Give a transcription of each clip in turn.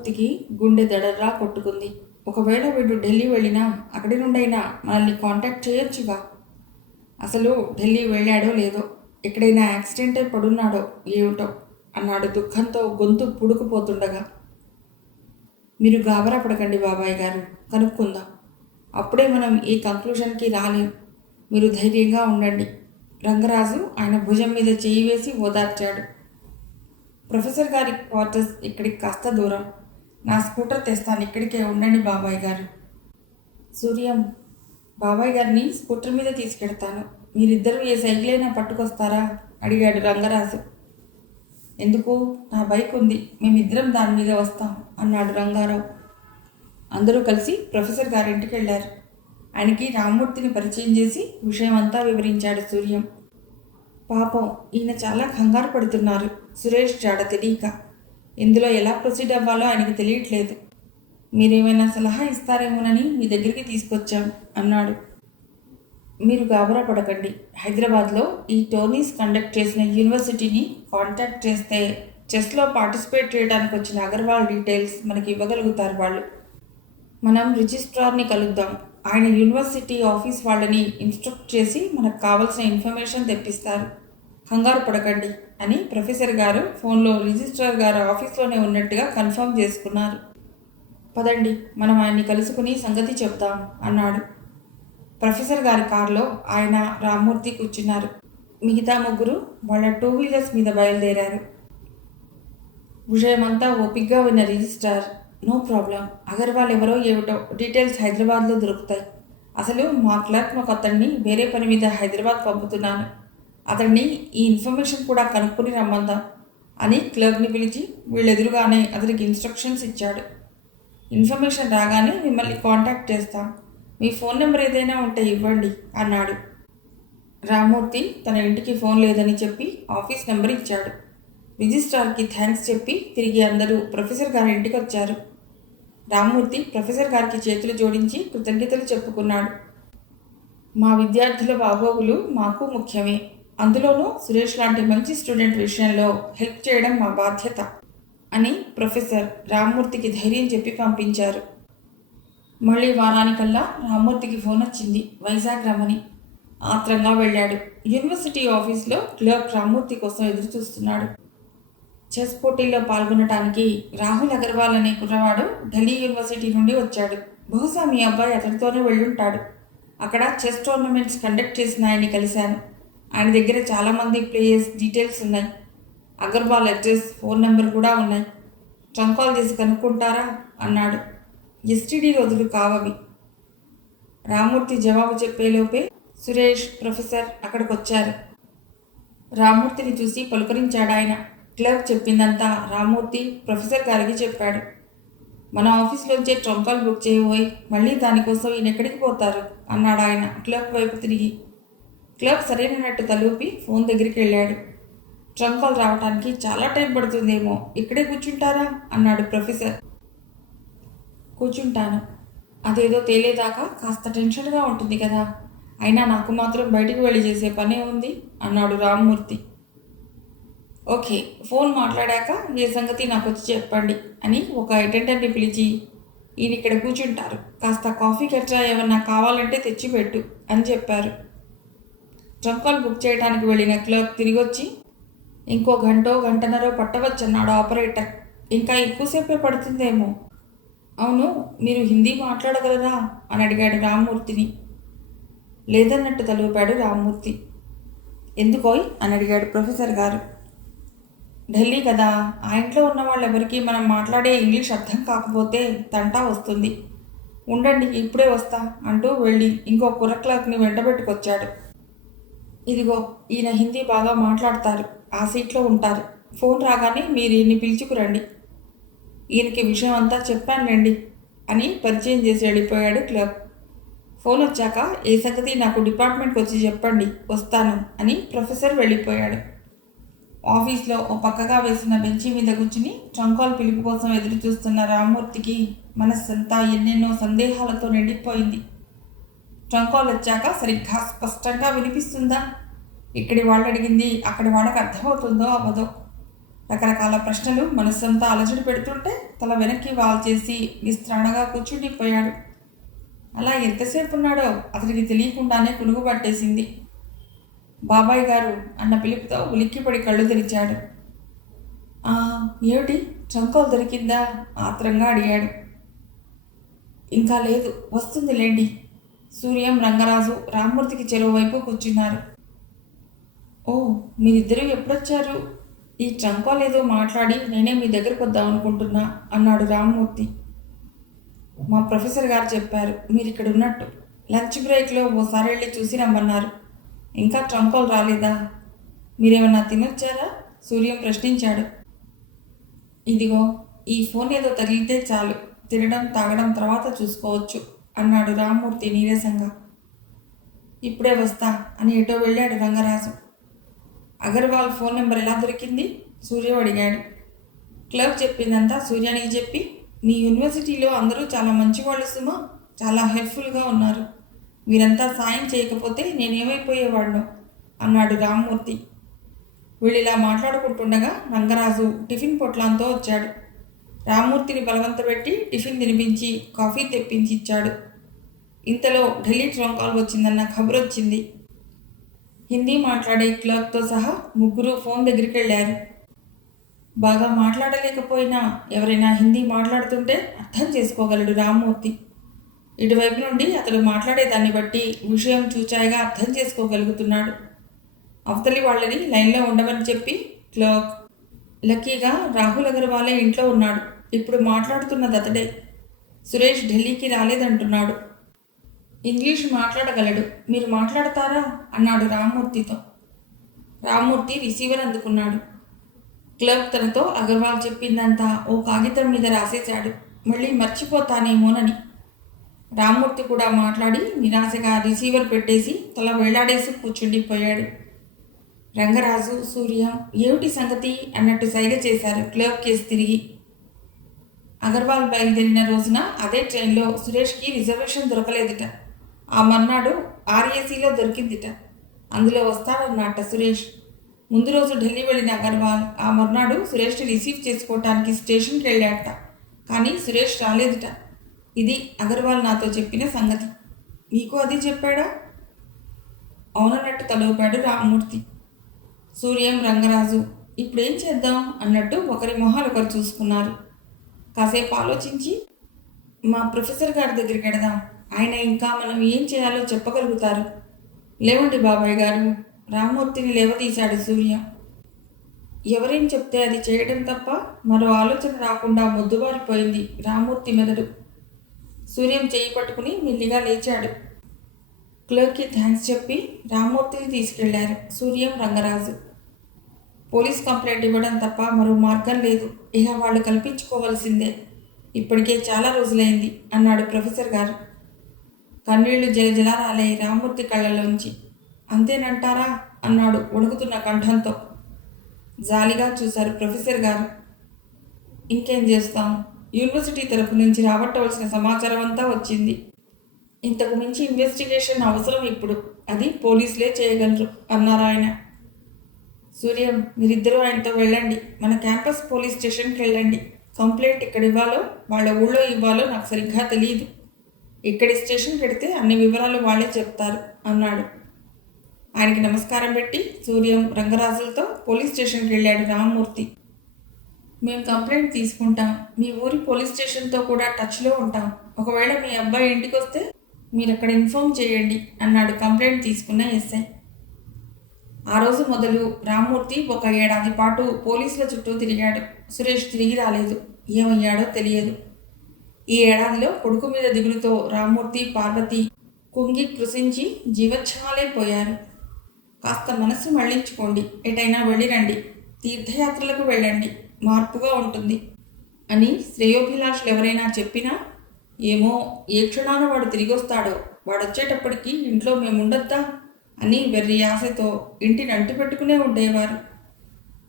రామ్మూర్తికి గుండె దడర్రా కొట్టుకుంది. ఒకవేళ వీడు ఢిల్లీ వెళ్ళినా అక్కడి నుండైనా మనల్ని కాంటాక్ట్ చేయొచ్చుగా. అసలు ఢిల్లీ వెళ్ళాడో లేదో, ఎక్కడైనా యాక్సిడెంట్ అయి పడున్నాడో ఏమిటో అన్నాడు దుఃఖంతో గొంతు పుడుకుపోతుండగా. మీరు గాబరా పడకండి బాబాయ్ గారు, కనుక్కుందాం. అప్పుడే మనం ఈ కంక్లూషన్కి రాలేం. మీరు ధైర్యంగా ఉండండి. రంగరాజు ఆయన భుజం మీద చేయి వేసి ఓదార్చాడు. ప్రొఫెసర్ గారి క్వార్టర్స్ ఇక్కడికి కాస్త దూరం. నా స్కూటర్ తెస్తాను, ఇక్కడికే ఉండండి బాబాయ్ గారు. సూర్యం, బాబాయ్ గారిని స్కూటర్ మీద తీసుకెడతాను. మీరిద్దరూ ఏ సైకిల్ అయినా పట్టుకొస్తారా అడిగాడు రంగరాజు. ఎందుకు, నా బైక్ ఉంది, మేమిద్దరం దాని మీద వస్తాం అన్నాడు రంగారావు. అందరూ కలిసి ప్రొఫెసర్ గారింటికి వెళ్ళారు. ఆయనకి రామ్మూర్తిని పరిచయం చేసి విషయం అంతా వివరించాడు సూర్యం. పాపం, ఈయన చాలా కంగారు పడుతున్నారు. సురేష్ జాడ తెలియక ఇందులో ఎలా ప్రొసీడ్ అవ్వాలో ఆయనకి తెలియట్లేదు. మీరేమైనా సలహా ఇస్తారేమోనని మీ దగ్గరికి తీసుకొచ్చాం అన్నాడు. మీరు గాబరా పడకండి. హైదరాబాద్లో ఈ టోర్నీస్ కండక్ట్ చేసిన యూనివర్సిటీని కాంటాక్ట్ చేస్తే చెస్లో పార్టిసిపేట్ చేయడానికి వచ్చిన అగర్వాల్ డీటెయిల్స్ మనకి ఇవ్వగలుగుతారు వాళ్ళు. మనం రిజిస్ట్రార్ని కలుద్దాం. ఆయన యూనివర్సిటీ ఆఫీస్ వాళ్ళని ఇన్స్ట్రక్ట్ చేసి మనకు కావాల్సిన ఇన్ఫర్మేషన్ తెప్పిస్తారు. కంగారు పడకండి అని ప్రొఫెసర్ గారు ఫోన్లో రిజిస్ట్రార్ గారు ఆఫీస్లోనే ఉన్నట్టుగా కన్ఫర్మ్ చేసుకున్నారు. పదండి, మనం ఆయన్ని కలుసుకుని సంగతి చెప్తాం అన్నాడు. ప్రొఫెసర్ గారి కారులో ఆయన, రామ్మూర్తి కూర్చున్నారు. మిగతా ముగ్గురు వాళ్ళ 2 వీలర్స్ మీద బయలుదేరారు. విషయమంతా ఓపిగ్గా విన్న రిజిస్ట్రార్, నో ప్రాబ్లం, అగర్వాల్ ఎవరో ఏమిటో డీటెయిల్స్ హైదరాబాద్లో దొరుకుతాయి. అసలు మా క్లర్క్ ఒక అతన్ని వేరే పని మీద హైదరాబాద్ పంపుతున్నాను. అతన్ని ఈ ఇన్ఫర్మేషన్ కూడా కనుక్కొని రమ్మందాం అని క్లర్క్ని పిలిచి వీళ్ళెదురుగానే అతనికి ఇన్స్ట్రక్షన్స్ ఇచ్చాడు. ఇన్ఫర్మేషన్ రాగానే మిమ్మల్ని కాంటాక్ట్ చేస్తాం. మీ ఫోన్ నెంబర్ ఏదైనా ఉంటే ఇవ్వండి అన్నాడు. రామ్మూర్తి తన ఇంటికి ఫోన్ లేదని చెప్పి ఆఫీస్ నెంబర్ ఇచ్చాడు. రిజిస్ట్రార్కి థ్యాంక్స్ చెప్పి తిరిగి అందరూ ప్రొఫెసర్ గారి ఇంటికి వచ్చారు. రామ్మూర్తి ప్రొఫెసర్ గారికి చేతులు జోడించి కృతజ్ఞతలు చెప్పుకున్నాడు. మా విద్యార్థుల బాగోగులు మాకు ముఖ్యమే. అందులోనూ సురేష్ లాంటి మంచి స్టూడెంట్ విషయంలో హెల్ప్ చేయడం మా బాధ్యత అని ప్రొఫెసర్ రామ్మూర్తికి ధైర్యం చెప్పి పంపించారు. మళ్ళీ వారానికల్లా రామ్మూర్తికి ఫోన్ వచ్చింది. వైజాగ్ రమ్మని. ఆత్రంగా వెళ్ళాడు. యూనివర్సిటీ ఆఫీస్లో క్లర్క్ రామ్మూర్తి కోసం ఎదురు చూస్తున్నాడు. చెస్ పోటీల్లో పాల్గొనడానికి రాహుల్ అగర్వాల్ అనే కుర్రవాడు ఢిల్లీ యూనివర్సిటీ నుండి వచ్చాడు. బహుశా మీ అబ్బాయి అతడితోనే వెళ్ళుంటాడు. అక్కడ చెస్ టోర్నమెంట్స్ కండక్ట్ చేసిన ఆయన్ని కలిశాను. ఆయన దగ్గర చాలామంది ప్లేయర్స్ డీటెయిల్స్ ఉన్నాయి. అగర్వాల్ అడ్రస్, ఫోన్ నెంబర్ కూడా ఉన్నాయి. ట్రంక్ కాల్ చేసి కనుక్కుంటారా అన్నాడు. ఎస్టీడీ రోజులు కావవి. రామ్మూర్తి జవాబు చెప్పేలోపే సురేష్, ప్రొఫెసర్ అక్కడికి వచ్చారు. రామ్మూర్తిని చూసి పలుకరించాడు ఆయన. క్లర్క్ చెప్పిందంతా రామ్మూర్తి ప్రొఫెసర్ గారికి చెప్పాడు. మన ఆఫీస్లోంచే ట్రంక్ కాల్ బుక్ చేయబోయి మళ్ళీ దానికోసం ఈయన ఎక్కడికి పోతారు అన్నాడు ఆయన క్లర్క్ వైపు తిరిగి. క్లర్క్ సరైనట్టు తలూపి ఫోన్ దగ్గరికి వెళ్ళాడు. ట్రంక్ కాల్ రావడానికి చాలా టైం పడుతుందేమో, ఇక్కడే కూర్చుంటారా అన్నాడు ప్రొఫెసర్. కూర్చుంటాను. అదేదో తేలేదాకా కాస్త టెన్షన్గా ఉంటుంది కదా. అయినా నాకు మాత్రం బయటికి వెళ్ళి చేసే పనే ఉంది అన్నాడు రామ్మూర్తి. ఓకే, ఫోన్ మాట్లాడాక ఏ సంగతి నాకు వచ్చి చెప్పండి అని ఒక అటెండర్ని పిలిచి, ఈయన ఇక్కడ కూర్చుంటారు, కాస్త కాఫీ గట్రా ఏమన్నా కావాలంటే తెచ్చిపెట్టు అని చెప్పారు. ట్రంక్ కాల్ బుక్ చేయడానికి వెళ్ళిన క్లర్క్ తిరిగి వచ్చి, ఇంకో గంటన్నర పట్టవచ్చన్నాడు ఆపరేటర్. ఇంకా ఎక్కువసేపే పడుతుందేమో. అవును, మీరు హిందీ మాట్లాడగలరా అని అడిగాడు రామ్మూర్తిని. లేదన్నట్టు తలూపాడు రామ్మూర్తి. ఎందుకోయ్ అని అడిగాడు ప్రొఫెసర్ గారు. ఢిల్లీ కదా, ఆ ఇంట్లో ఉన్న వాళ్ళెవరికి మనం మాట్లాడే ఇంగ్లీష్ అర్థం కాకపోతే తంటా వస్తుంది. ఉండండి, ఇప్పుడే వస్తా అంటూ వెళ్ళి ఇంకో కుర్ర క్లర్క్ని వెంటబెట్టుకొచ్చాడు. ఇదిగో, ఈయన హిందీ బాగా మాట్లాడతారు, ఆ సీట్లో ఉంటారు. ఫోన్ రాగానే మీరు ఈయన్ని పిలుచుకురండి. ఈయనకి విషయం అంతా చెప్పానులేండి అని పరిచయం చేసి వెళ్ళిపోయాడు క్లర్క్. ఫోన్ వచ్చాక ఏ సంగతి నాకు డిపార్ట్మెంట్కి వచ్చి చెప్పండి, వస్తాను అని ప్రొఫెసర్ వెళ్ళిపోయాడు. ఆఫీస్లో ఓ పక్కగా వేసిన బెంచీ మీద కూర్చుని ట్రంక్ కాల్ పిలుపు కోసం ఎదురు చూస్తున్న రామ్మూర్తికి మనస్సంతా ఎన్నెన్నో సందేహాలతో నిండిపోయింది. ట్రంక్ కాల్ వచ్చాక సరిగ్గా స్పష్టంగా వినిపిస్తుందా? ఇక్కడి వాళ్ళు అడిగింది అక్కడి వాళ్ళకి అర్థమవుతుందో అవ్వదో? రకరకాల ప్రశ్నలు మనస్సంతా అలజడి పెడుతుంటే తల వెనక్కి వాల్చేసి విస్త్రాణగా కూర్చుండిపోయాడు. అలా ఎంతసేపు ఉన్నాడో అతనికి తెలియకుండానే కునుగు పట్టేసింది. బాబాయ్ గారు అన్న పిలుపుతో ఉలిక్కిపడి కళ్ళు తెరిచాడు. ఏమిటి, ట్రంకాల్ దొరికిందా? ఆత్రంగా అడిగాడు. ఇంకా లేదు, వస్తుంది లేండి. సూర్యం, రంగరాజు రామ్మూర్తికి చెరువు వైపు కూర్చున్నారు. ఓ, మీరిద్దరూ ఎప్పుడొచ్చారు? ఈ ట్రంకాల్ ఏదో మాట్లాడి నేనే మీ దగ్గరకు వద్దాం అనుకుంటున్నా అన్నాడు రామ్మూర్తి. మా ప్రొఫెసర్ గారు చెప్పారు మీరు ఇక్కడ ఉన్నట్టు. లంచ్ బ్రేక్లో ఓసారి వెళ్ళి చూసి రమ్మన్నారు. ఇంకా ట్రంకాల్ రాలేదా? మీరేమన్నా తినొచ్చారా? సూర్యం ప్రశ్నించాడు. ఇదిగో ఈ ఫోన్ ఏదో తగిలితే చాలు, తినడం తాగడం తర్వాత చూసుకోవచ్చు అన్నాడు రామ్మూర్తి నీరసంగా. ఇప్పుడే వస్తా అని ఎటో వెళ్ళాడు రంగరాజు. అగర్వాల్ ఫోన్ నెంబర్ ఎలా దొరికింది? సూర్య అడిగాడు. క్లర్క్ చెప్పిందంతా సూర్యానికి చెప్పి, మీ యూనివర్సిటీలో అందరూ చాలా మంచివాళ్ళు సుమా, చాలా హెల్ప్ఫుల్గా ఉన్నారు. మీరంతా సాయం చేయకపోతే నేనేమైపోయేవాడినో అన్నాడు రామ్మూర్తి. వీళ్ళిలా మాట్లాడుకుంటుండగా రంగరాజు టిఫిన్ పొట్లాంతో వచ్చాడు. రామ్మూర్తిని బలవంతపెట్టి టిఫిన్ తినిపించి కాఫీ తెప్పించి ఇచ్చాడు. ఇంతలో ఢిల్లీ ట్రంకాల్ వచ్చిందన్న ఖబర్ వచ్చింది. హిందీ మాట్లాడే క్లర్క్తో సహా ముగ్గురు ఫోన్ దగ్గరికి వెళ్ళారు. బాగా మాట్లాడలేకపోయినా ఎవరైనా హిందీ మాట్లాడుతుంటే అర్థం చేసుకోగలడు రామ్మూర్తి. ఇటువైపు నుండి అతడు మాట్లాడేదాన్ని బట్టి విషయం చూచాయిగా అర్థం చేసుకోగలుగుతున్నాడు. అవతలి వాళ్ళని లైన్లో ఉండమని చెప్పి క్లర్క్, లక్కీగా రాహుల్ అగర్వాలే ఇంట్లో ఉన్నాడు, ఇప్పుడు మాట్లాడుతున్నది అతడే. సురేష్ ఢిల్లీకి రాలేదంటున్నాడు. ఇంగ్లీష్ మాట్లాడగలడు, మీరు మాట్లాడతారా అన్నాడు రామ్మూర్తితో. రామ్మూర్తి రిసీవర్ అందుకున్నాడు. క్లర్క్ తనతో అగర్వాల్ చెప్పిందంతా ఓ కాగితం మీద రాసేశాడు, మళ్ళీ మర్చిపోతానేమోనని. రామ్మూర్తి కూడా మాట్లాడి నిరాశగా రిసీవర్ పెట్టేసి తల వేలాడేసి కూర్చుండిపోయాడు. రంగరాజు, సూర్యం ఏమిటి సంగతి అన్నట్టు సైగ చేశారు క్లర్క్ కేసు తిరిగి. అగర్వాల్ బయలుదేరిన రోజున అదే ట్రైన్లో సురేష్కి రిజర్వేషన్ దొరకలేదుట. ఆ మర్నాడు ఆర్ఏసీలో దొరికిందిట. అందులో వస్తాడన్నట్ట సురేష్. ముందు రోజు ఢిల్లీ వెళ్ళిన అగర్వాల్ ఆ మర్నాడు సురేష్ని రిసీవ్ చేసుకోవటానికి స్టేషన్కి వెళ్ళాడట. కానీ సురేష్ రాలేదుట. ఇది అగర్వాల్ నాతో చెప్పిన సంగతి. మీకు అది చెప్పాడా? అవునన్నట్టు తలూపాడు రామ్మూర్తి. సూర్యం, రంగరాజు ఇప్పుడేం చేద్దాం అన్నట్టు ఒకరి మొహాలు ఒకరు చూసుకున్నారు. కాసేపు ఆలోచించి, మా ప్రొఫెసర్ గారి దగ్గరికి వెడదాం, ఆయన ఇంకా మనం ఏం చేయాలో చెప్పగలుగుతారు. లేవండి బాబాయ్ గారు, రామ్మూర్తిని లేవదీశాడు సూర్య. ఎవరేం చెప్తే అది చేయడం తప్ప మరో ఆలోచన రాకుండా మొద్దుబారిపోయింది రామ్మూర్తి మెదడు. సూర్యం చేయి పట్టుకుని మెల్లిగా లేచాడు. క్లర్క్కి థ్యాంక్స్ చెప్పి రామ్మూర్తిని తీసుకెళ్లారు సూర్యం, రంగరాజు. పోలీస్ కంప్లైంట్ ఇవ్వడం తప్ప మరో మార్గం లేదు, ఇక వాళ్ళు కల్పించుకోవాల్సిందే. ఇప్పటికే చాలా రోజులైంది అన్నాడు ప్రొఫెసర్ గారు. కన్నీళ్లు జలజలా రాలే రామ్మూర్తి కళ్ళలోంచి. అంతేనంటారా అన్నాడు వణుకుతున్న కంఠంతో. జాలిగా చూశారు ప్రొఫెసర్ గారు. ఇంకేం చేస్తాం, యూనివర్సిటీ తరపు నుంచి రాబట్టవలసిన సమాచారం అంతా వచ్చింది. ఇంతకు మించి ఇన్వెస్టిగేషన్ అవసరం ఇప్పుడు, అది పోలీసులే చేయగలరు అన్నారు ఆయన. సూర్యం, మీరిద్దరూ ఆయనతో వెళ్ళండి, మన క్యాంపస్ పోలీస్ స్టేషన్కి వెళ్ళండి. కంప్లైంట్ ఇక్కడ ఇవ్వాలో వాళ్ళ ఊళ్ళో ఇవ్వాలో నాకు సరిగ్గా తెలియదు. ఇక్కడి స్టేషన్కి వెడితే అన్ని వివరాలు వాళ్ళే చెప్తారు అన్నాడు. ఆయనకి నమస్కారం పెట్టి సూర్యం, రంగరాజులతో పోలీస్ స్టేషన్కి వెళ్ళాడు రామ్మూర్తి. మేము కంప్లైంట్ తీసుకుంటాం, మీ ఊరి పోలీస్ స్టేషన్తో కూడా టచ్లో ఉంటాం. ఒకవేళ మీ అబ్బాయి ఇంటికి వస్తే మీరు అక్కడ ఇన్ఫామ్ చేయండి అన్నాడు కంప్లైంట్ తీసుకున్న ఎస్ఐ. ఆ రోజు మొదలు రామ్మూర్తి ఒక ఏడాది పాటు పోలీసుల చుట్టూ తిరిగాడు. సురేష్ తిరిగి రాలేదు, ఏమయ్యాడో తెలియదు. ఈ ఏడాదిలో కొడుకు మీద దిగులుతో రామ్మూర్తి, పార్వతి కుంగి కృషించి జీవచ్ఛవాలైపోయారు. కాస్త మనస్సు మళ్లించుకోండి, ఎటైనా వెళ్ళిరండి, తీర్థయాత్రలకు వెళ్ళండి, మార్పుగా ఉంటుంది అని శ్రేయోభిలాషులు ఎవరైనా చెప్పినా, ఏమో ఏ క్షణాన వాడు తిరిగి వస్తాడో, వాడొచ్చేటప్పటికి ఇంట్లో మేముండొద్దా అని వెర్రి ఆశతో ఇంటిని అంటిపెట్టుకునే ఉండేవారు.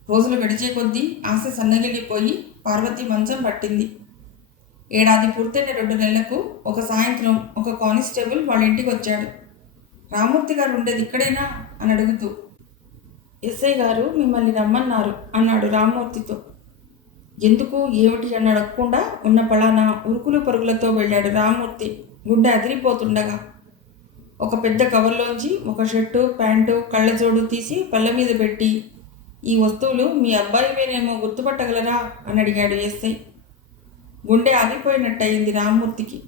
రోజులు గడిచే కొద్దీ ఆశ సన్నగిల్లిపోయి పార్వతి మంచం పట్టింది. ఏడాది పూర్తయిన 2 నెలలకు ఒక సాయంత్రం ఒక కానిస్టేబుల్ వాళ్ళ ఇంటికి వచ్చాడు. రామ్మూర్తి గారు ఉండేది ఇక్కడేనా అని అడుగుతూ. ఎస్ఐ గారు మిమ్మల్ని రమ్మన్నారు అన్నాడు రామ్మూర్తితో. ఎందుకు ఏమిటి అని అడగకుండా ఉన్న పళాన ఉరుకులు పరుగులతో వెళ్ళాడు రామ్మూర్తి. గుండె అదిరిపోతుండగా ఒక పెద్ద కవర్లోంచి ఒక షర్టు, ప్యాంటు, కళ్ళజోడు తీసి పళ్ళ మీద పెట్టి, ఈ వస్తువులు మీ అబ్బాయివేనేమో గుర్తుపట్టగలరా అని అడిగాడు ఎస్ఐ. గుండె ఆగిపోయినట్టయింది రామ్మూర్తికి.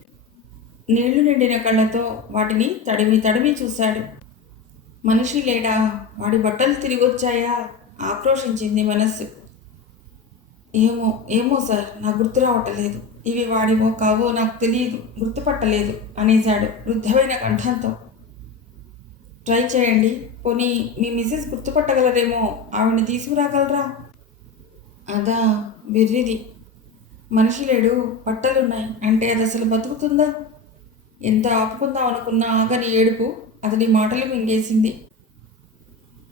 నీళ్లు నిండిన కళ్ళతో వాటిని తడిమి తడిమి చూశాడు. మనిషి లేడా? వాడి బట్టలు తిరిగొచ్చాయా? ఆక్రోశించింది మనస్సు. ఏమో ఏమో సార్, నాకు గుర్తు రావటలేదు. ఇవి వాడివో కావో నాకు తెలియదు, గుర్తుపట్టలేదు అనేశాడు వృద్ధమైన కంఠంతో. ట్రై చేయండి, పోనీ మీ మిసెస్ గుర్తుపట్టగలరేమో, ఆవిడని తీసుకురాగలరా? అదా వెర్రిది. మనిషి లేడు, బట్టలున్నాయి అంటే అది అసలు బతుకుతుందా? ఎంత ఆపుకుందాం అనుకున్నా ఆగని ఏడుపు అతడి మాటలు మింగేసింది.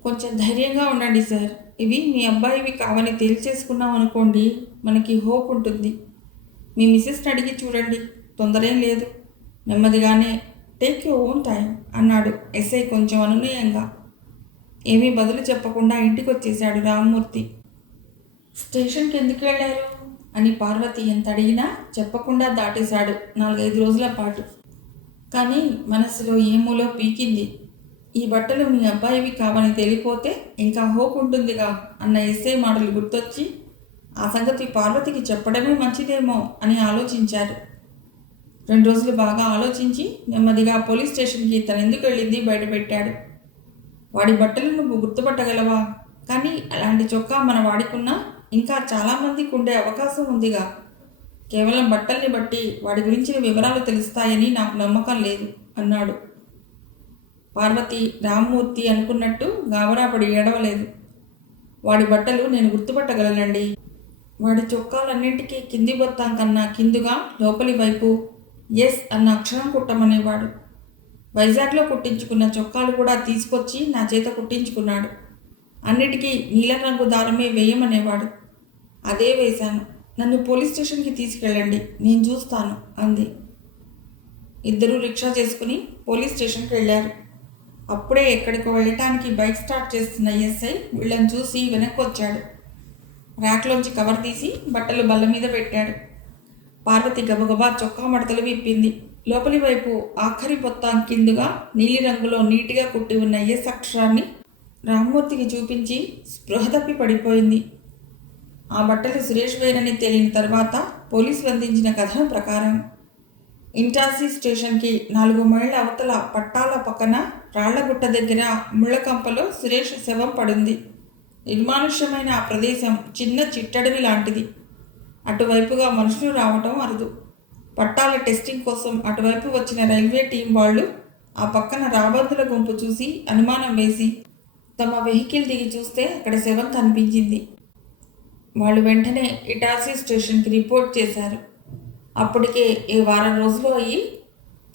కొంచెం ధైర్యంగా ఉండండి సార్, ఇవి మీ అబ్బాయివి కావని తేల్చేసుకున్నాం అనుకోండి, మనకి హోప్ ఉంటుంది. మీ మిసెస్ని అడిగి చూడండి, తొందరేం లేదు, నెమ్మదిగానే, టేక్ యువర్ ఓన్ టైం అన్నాడు ఎస్ఐ కొంచెం అనునయంగా. ఏమీ బదులు చెప్పకుండా ఇంటికి వచ్చేశాడు రామ్మూర్తి. స్టేషన్కి ఎందుకు వెళ్ళారు అని పార్వతి ఎంత అడిగినా చెప్పకుండా దాటేశాడు 4-5 రోజుల పాటు. కానీ మనసులో ఏమూలో పీకింది. ఈ బట్టలు మీ అబ్బాయివి కావని తెలిపోతే ఇంకా హోప్ ఉంటుందిగా అన్న ఎస్ఐ మాటలు గుర్తొచ్చి ఆ సంగతి పార్వతికి చెప్పడమే మంచిదేమో అని ఆలోచించారు. 2 రోజులు బాగా ఆలోచించి నెమ్మదిగా పోలీస్ స్టేషన్కి తను ఎందుకు వెళ్ళింది బయటపెట్టాడు. వాడి బట్టలు నువ్వు గుర్తుపట్టగలవా? కానీ అలాంటి చొక్కా మన వాడికున్నా ఇంకా చాలామందికి ఉండే అవకాశం ఉందిగా. కేవలం బట్టల్ని బట్టి వాడి గురించిన వివరాలు తెలుస్తాయని నాకు నమ్మకం లేదు అన్నాడు. పార్వతి రామ్మూర్తి అనుకున్నట్టు గాబరాపడి ఏడవలేదు. వాడి బట్టలు నేను గుర్తుపట్టగలనండి. వాడి చొక్కాలన్నింటికీ కింది బొత్తాం కన్నా కిందుగా లోపలి వైపు ఎస్ అన్న అక్షరం కుట్టమనేవాడు. వైజాగ్లో కుట్టించుకున్న చొక్కాలు కూడా తీసుకొచ్చి నా చేత కుట్టించుకున్నాడు. అన్నిటికీ నీలం రంగు దారమే వేయమనేవాడు. అదే వేశాను. నన్ను పోలీస్ స్టేషన్కి తీసుకెళ్ళండి, నేను చూస్తాను అంది. ఇద్దరూ రిక్షా చేసుకుని పోలీస్ స్టేషన్కి వెళ్ళారు. అప్పుడే ఎక్కడికో వెళ్ళటానికి బైక్ స్టార్ట్ చేస్తున్న ఎస్ఐ వీళ్ళని చూసి వెనక్కి వచ్చాడు. ర్యాక్లోంచి కవర్ తీసి బట్టలు బల్ల మీద పెట్టాడు. పార్వతి గబగబా చొక్కా మడతలు విప్పింది. లోపలి వైపు ఆఖరి బొత్తాం కిందుగా నీలిరంగులో నీటిగా కుట్టి ఉన్న ఎస్ అక్షరాన్ని రామ్మూర్తికి చూపించి స్పృహ తప్పి పడిపోయింది. ఆ బట్టలు సురేష్ వేరని తేలిన తర్వాత పోలీసులు అందించిన కథనం ప్రకారం ఇంటాసీ స్టేషన్కి 4 మైళ్ళ అవతల పట్టాల పక్కన రాళ్లగుట్ట దగ్గర ముళ్ళకంపలో సురేష్ శవం పడింది. నిర్మానుష్యమైన ఆ ప్రదేశం చిన్న చిట్టడవి లాంటిది. అటువైపుగా మనుషులు రావటం అరుదు. పట్టాల టెస్టింగ్ కోసం అటువైపు వచ్చిన రైల్వే టీం వాళ్ళు ఆ పక్కన రాబందుల గుంపు చూసి అనుమానం వేసి తమ వెహికల్ దిగి చూస్తే అక్కడ శవం కనిపించింది. వాళ్ళు వెంటనే ఇటాసీ స్టేషన్కి రిపోర్ట్ చేశారు. అప్పటికే 1 వారం రోజులు అయ్యి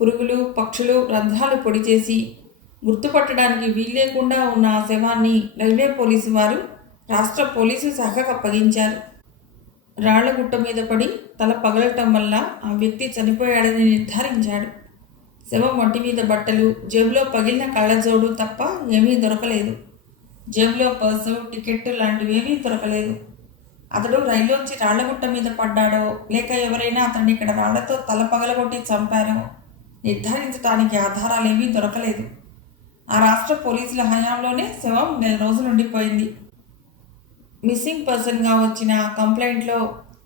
పురుగులు, పక్షులు రంధ్రాలు పొడి చేసి గుర్తుపట్టడానికి వీల్లేకుండా ఉన్న ఆ శవాన్ని రైల్వే పోలీసు వారు రాష్ట్ర పోలీసు శాఖకు అప్పగించారు. రాళ్లగుట్ట మీద పడి తల పగలటం వల్ల ఆ వ్యక్తి చనిపోయాడని నిర్ధారించాడు. శవం ఒంటి మీద బట్టలు, జేబులో పగిలిన కళ్ళజోడు తప్ప ఏమీ దొరకలేదు. జేబులో పర్సు, టికెట్ లాంటివేమీ దొరకలేదు. అతడు రైల్లోంచి రాళ్లగుట్ట మీద పడ్డాడో లేక ఎవరైనా అతన్ని ఇక్కడ రాళ్లతో తల పగలగొట్టి చంపారో నిర్ధారించడానికి ఆధారాలేమీ దొరకలేదు. ఆ రాష్ట్ర పోలీసుల హయాంలోనే శవం 1 రోజులు ఉండిపోయింది. మిస్సింగ్ పర్సన్గా వచ్చిన కంప్లైంట్లో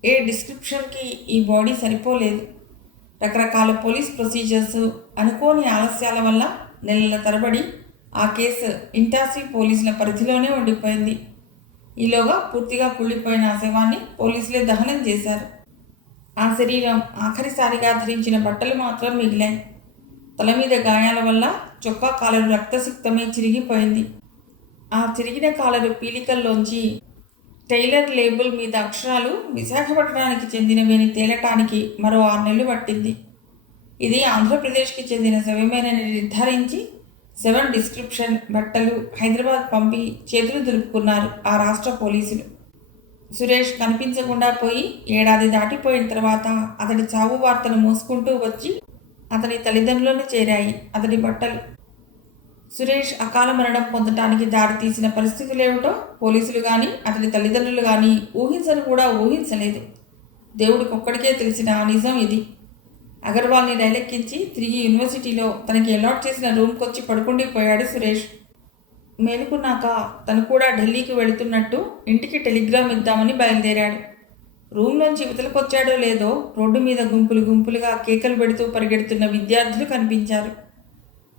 ఏ డిస్క్రిప్షన్కి ఈ బాడీ సరిపోలేదు. రకరకాల పోలీస్ ప్రొసీజర్స్, అనుకోని ఆలస్యాల వల్ల నెలల తరబడి ఆ కేసు ఇంటాసీ పోలీసుల పరిధిలోనే ఉండిపోయింది. ఈలోగా పూర్తిగా కుళ్ళిపోయిన ఆ శవాన్ని పోలీసులే దహనం చేశారు. ఆ శరీరం ఆఖరిసారిగా ధరించిన బట్టలు మాత్రం మిగిలాయి. తల మీద గాయాల వల్ల చొక్కా కాలరు రక్తసిక్తమై చిరిగిపోయింది. ఆ చిరిగిన కాలరు పీలికల్లోంచి టైలర్ లేబుల్ మీద అక్షరాలు విశాఖపట్నానికి చెందినవి అని తేలటానికి మరో 6 నెలలు పట్టింది. ఇది ఆంధ్రప్రదేశ్కి చెందిన శవమేనని నిర్ధారించి 7 డిస్క్రిప్షన్, బట్టలు హైదరాబాద్ పంపి చేతులు దులుపుకున్నారు ఆ రాష్ట్ర పోలీసులు. సురేష్ కనిపించకుండా పోయి 1 ఏడాది దాటిపోయిన తర్వాత అతడి చావు వార్తను మోసుకుంటూ వచ్చి అతని తల్లిదండ్రులను చేరాయి అతడి బట్టలు. సురేష్ అకాల మరణం పొందటానికి దారితీసిన పరిస్థితులేమిటో పోలీసులు కానీ అతని తల్లిదండ్రులు కానీ ఊహించను కూడా ఊహించలేదు. దేవుడికి ఒక్కడికే తెలిసిన ఆ నిజం ఇది. అగర్వాల్ని రైలెక్కించి తిరిగి యూనివర్సిటీలో తనకి అలాట్ చేసిన రూమ్కి వచ్చి పడుకుండిపోయాడు సురేష్. మేలుకున్నాక తను కూడా ఢిల్లీకి వెళుతున్నట్టు ఇంటికి టెలిగ్రామ్ ఇద్దామని బయలుదేరాడు. రూమ్లోంచి ఇవతలకొచ్చాడో లేదో రోడ్డు మీద గుంపులు గుంపులుగా కేకలు పెడుతూ పరిగెడుతున్న విద్యార్థులు కనిపించారు.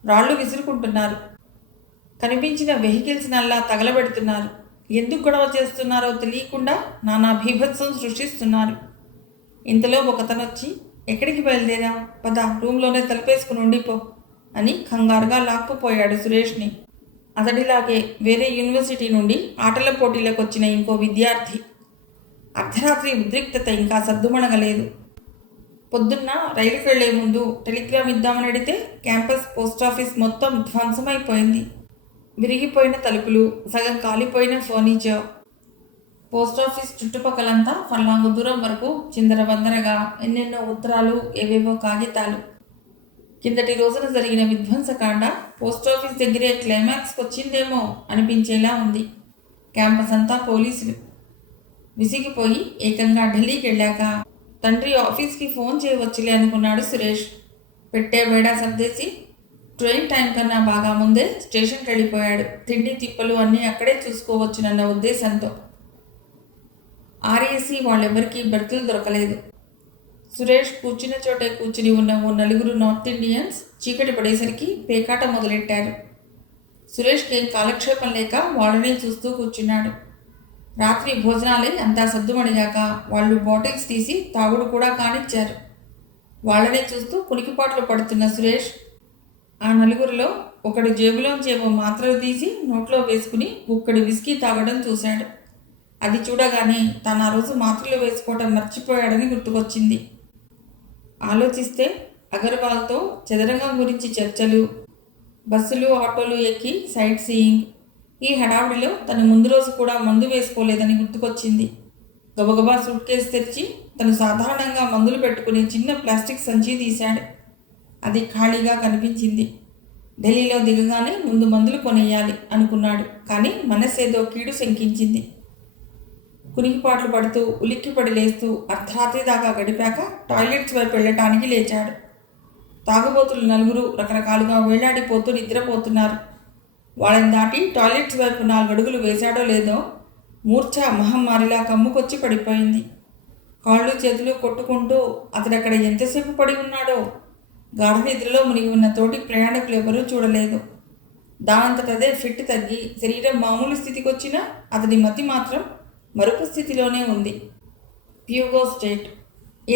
రాళ్లు విసురుకుంటున్నారు. కనిపించిన వెహికల్స్ నల్లా తగలబెడుతున్నారు. ఎందుకు గొడవ చేస్తున్నారో తెలియకుండా నానా భీభత్సం సృష్టిస్తున్నారు. ఇంతలో ఒకతనొచ్చి, ఎక్కడికి బయలుదేరావు? పద, రూమ్లోనే తలుపేసుకుని ఉండిపో అని కంగారుగా లాక్కుపోయాడు సురేష్ని. అతడిలాగే వేరే యూనివర్సిటీ నుండి ఆటల పోటీలకు వచ్చిన ఇంకో విద్యార్థి. అర్ధరాత్రి ఉద్రిక్తత ఇంకా సద్దుమణగలేదు. పొద్దున్న రైలుకి వెళ్లే ముందు టెలిగ్రామ్ ఇద్దామని అడిగితే క్యాంపస్ పోస్టాఫీస్ మొత్తం ధ్వంసమైపోయింది. విరిగిపోయిన తలుపులు, సగం కాలిపోయిన ఫర్నిచర్. పోస్టాఫీస్ చుట్టుపక్కలంతా ఫర్లాంగు దూరం వరకు చిందరవందరగా ఎన్నెన్నో ఉత్తరాలు, ఏవేవో కాగితాలు. కిందటి రోజున జరిగిన విధ్వంసకాండ పోస్టాఫీస్ దగ్గరే క్లైమాక్స్కి వచ్చిందేమో అనిపించేలా ఉంది. క్యాంపస్ అంతా పోలీసులు. విసిగిపోయి ఏకంగా ఢిల్లీకి వెళ్ళాక తండ్రి ఆఫీస్కి ఫోన్ చేయవచ్చులే అనుకున్నాడు సురేష్. పెట్టే బేడా సర్దేసి ట్రైన్ టైం కన్నా బాగా ముందే స్టేషన్కి వెళ్ళిపోయాడు. తిండి తిప్పలు అన్నీ అక్కడే చూసుకోవచ్చునన్న ఉద్దేశంతో. ఆర్ఏసీ వాళ్ళెవరికీ బెర్తులు దొరకలేదు. సురేష్ కూర్చున్న చోటే కూర్చుని ఉన్న ఓ నలుగురు నార్త్ ఇండియన్స్ చీకటి పడేసరికి పేకాట మొదలెట్టారు. సురేష్కి ఏం కాలక్షేపం లేక వాళ్ళనే చూస్తూ కూర్చున్నాడు. రాత్రి భోజనాలై అంతా సద్దుమడిగాక వాళ్ళు బాటిల్స్ తీసి తాగుడు కూడా కానిచ్చారు. వాళ్ళనే చూస్తూ కునికిపాట్లు పడుతున్న సురేష్ ఆ నలుగురిలో ఒకడు జేబులోంచేవో మాత్రలు తీసి నోట్లో వేసుకుని ఒక్కడి విస్కీ తాగడం చూశాడు. అది చూడగానే తాను ఆ రోజు మాత్రలు వేసుకోవటం మర్చిపోయాడని గుర్తుకొచ్చింది. ఆలోచిస్తే అగర్వాల్తో చదరంగం గురించి చర్చలు, బస్సులు ఆటోలు ఎక్కి సైట్ సీయింగ్. ఈ హడావుడిలో తను ముందు రోజు కూడా మందు వేసుకోలేదని గుర్తుకొచ్చింది. గబగబా సూట్ కేసు తెరిచి తను సాధారణంగా మందులు పెట్టుకునే చిన్న ప్లాస్టిక్ సంచి తీశాడు. అది ఖాళీగా కనిపించింది. ఢిల్లీలో దిగగానే ముందు మందులు కొనేయాలి అనుకున్నాడు. కానీ మనసేదో కీడు శంకించింది. కునికిపాట్లు పడుతూ ఉలిక్కిపడి లేస్తూ అర్ధరాత్రి దాకా గడిపాక టాయిలెట్స్ వైపు వెళ్ళటానికి లేచాడు. తాగుబోతులు నలుగురు రకరకాలుగా వేలాడిపోతూ నిద్రపోతున్నారు. వాళ్ళని దాటి టాయిలెట్స్ వైపు 4 అడుగులు వేశాడో లేదో మూర్ఛ మహమ్మారిలా కమ్ముకొచ్చి పడిపోయింది. కాళ్ళు చేతులు కొట్టుకుంటూ అతడక్కడ ఎంతసేపు పడి ఉన్నాడో గాఢ నిద్రలో మునిగి ఉన్న తోటి ప్రయాణికులు ఎవరూ చూడలేదు. దానంతటదే ఫిట్ తగ్గి శరీరం మామూలు స్థితికి వచ్చినా అతడి మతి మాత్రం మరొక స్థితిలోనే ఉంది. ప్యూగో స్టేట్.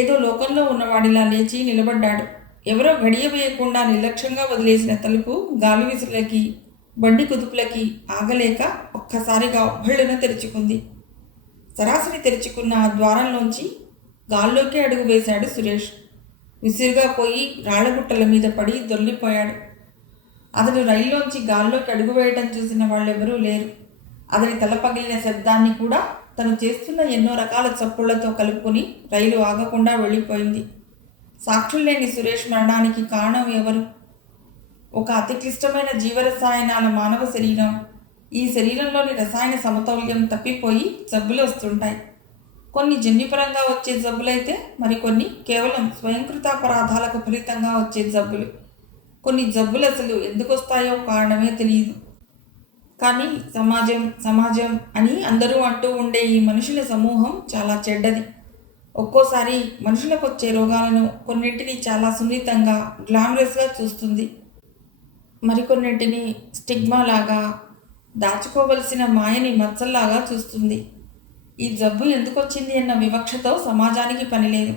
ఏదో లోకంలో ఉన్నవాడిలా లేచి నిలబడ్డాడు. ఎవరో గడియ వేయకుండా నిర్లక్ష్యంగా వదిలేసిన తలుపు గాలి విసురులకి, బండి కుదుపులకి ఆగలేక ఒక్కసారిగా భళ్ళున తెరుచుకుంది. సరాసరి తెరుచుకున్న ఆ ద్వారంలోంచి గాల్లోకి అడుగు వేశాడు సురేష్. విసురుగా పోయి రాళ్లగుట్టల మీద పడి దొర్లిపోయాడు. అతడు రైల్లోంచి గాల్లోకి అడుగు వేయటం చూసిన వాళ్ళెవరూ లేరు. అతని తల పగిలిన శబ్దాన్ని కూడా తను చేస్తున్న ఎన్నో రకాల చప్పుళ్లతో కలుపుకొని రైలు ఆగకుండా వెళ్ళిపోయింది. సాక్షులు లేని సురేష్ మరణానికి కారణం ఎవరు? ఒక అతి క్లిష్టమైన జీవరసాయనాల మానవ శరీరం. ఈ శరీరంలోని రసాయన సమతౌల్యం తప్పిపోయి జబ్బులు వస్తుంటాయి. కొన్ని జన్యుపరంగా వచ్చే జబ్బులైతే మరికొన్ని కేవలం స్వయంకృతాపరాధాలకు ఫలితంగా వచ్చే జబ్బులు. కొన్ని జబ్బులు అసలు ఎందుకు వస్తాయో కారణమే తెలియదు. కానీ సమాజం అని అందరూ అంటూ ఉండే ఈ మనుషుల సమూహం చాలా చెడ్డది. ఒక్కోసారి మనుషులకు వచ్చే రోగాలను కొన్నింటిని చాలా సున్నితంగా గ్లామరస్గా చూస్తుంది. మరికొన్నింటిని స్టిగ్మా లాగా, దాచుకోవలసిన మాయని మచ్చల్లాగా చూస్తుంది. ఈ జబ్బు ఎందుకు వచ్చింది అన్న వివక్షతో సమాజానికి పనిలేదు.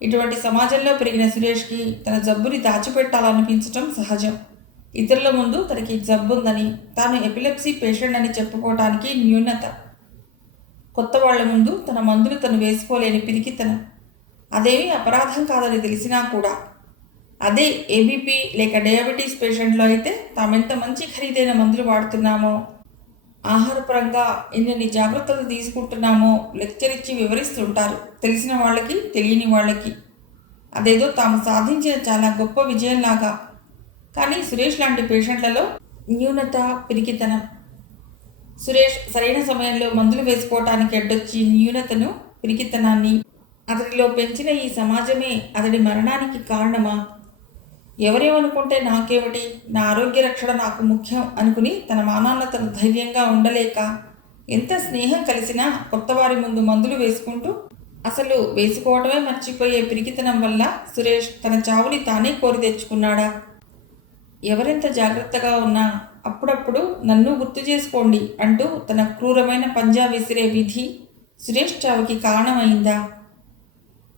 ఇటువంటి సమాజంలో పెరిగిన సురేష్కి తన జబ్బుని దాచిపెట్టాలనిపించటం సహజం. ఇతరుల ముందు తనకి జబ్బుందని, తాను ఎపిలెప్సీ పేషెంట్ అని చెప్పుకోవటానికి న్యూనత. కొత్త వాళ్ల ముందు తన మందులు తను వేసుకోలేని పిరికితనం. అదేమీ అపరాధం కాదని తెలిసినా కూడా. అదే ఏబీపీ లేక డయాబెటీస్ పేషెంట్లో అయితే తామెంత మంచి ఖరీదైన మందులు వాడుతున్నామో, ఆహారపరంగా ఎన్నెన్ని జాగ్రత్తలు తీసుకుంటున్నామో లెక్చర్ ఇచ్చి వివరిస్తుంటారు తెలిసిన వాళ్ళకి, తెలియని వాళ్ళకి. అదేదో తాము సాధించిన చాలా గొప్ప విజయంలాగా. కానీ సురేష్ లాంటి పేషెంట్లలో న్యూనత, పిరికితనం. సురేష్ సరైన సమయంలో మందులు వేసుకోవటానికి అడ్డొచ్చి న్యూనతను, పిరికితనాన్ని అతడిలో పెంచిన ఈ సమాజమే అతడి మరణానికి కారణమా? ఎవరేమనుకుంటే నాకేమిటి, నా ఆరోగ్య రక్షణ నాకు ముఖ్యం అనుకుని తన మానాన్నతను ధైర్యంగా ఉండలేక ఎంత స్నేహం కలిసినా కొత్తవారి ముందు మందులు వేసుకుంటూ అసలు వేసుకోవటమే మర్చిపోయే పిరికితనం వల్ల సురేష్ తన చావుని తానే కోరి తెచ్చుకున్నాడా? ఎవరెంత జాగ్రత్తగా ఉన్నా అప్పుడప్పుడు నన్ను గుర్తు చేసుకోండి అంటూ తన క్రూరమైన పంజా విసిరే విధి సురేష్ చావుకి కారణమైందా?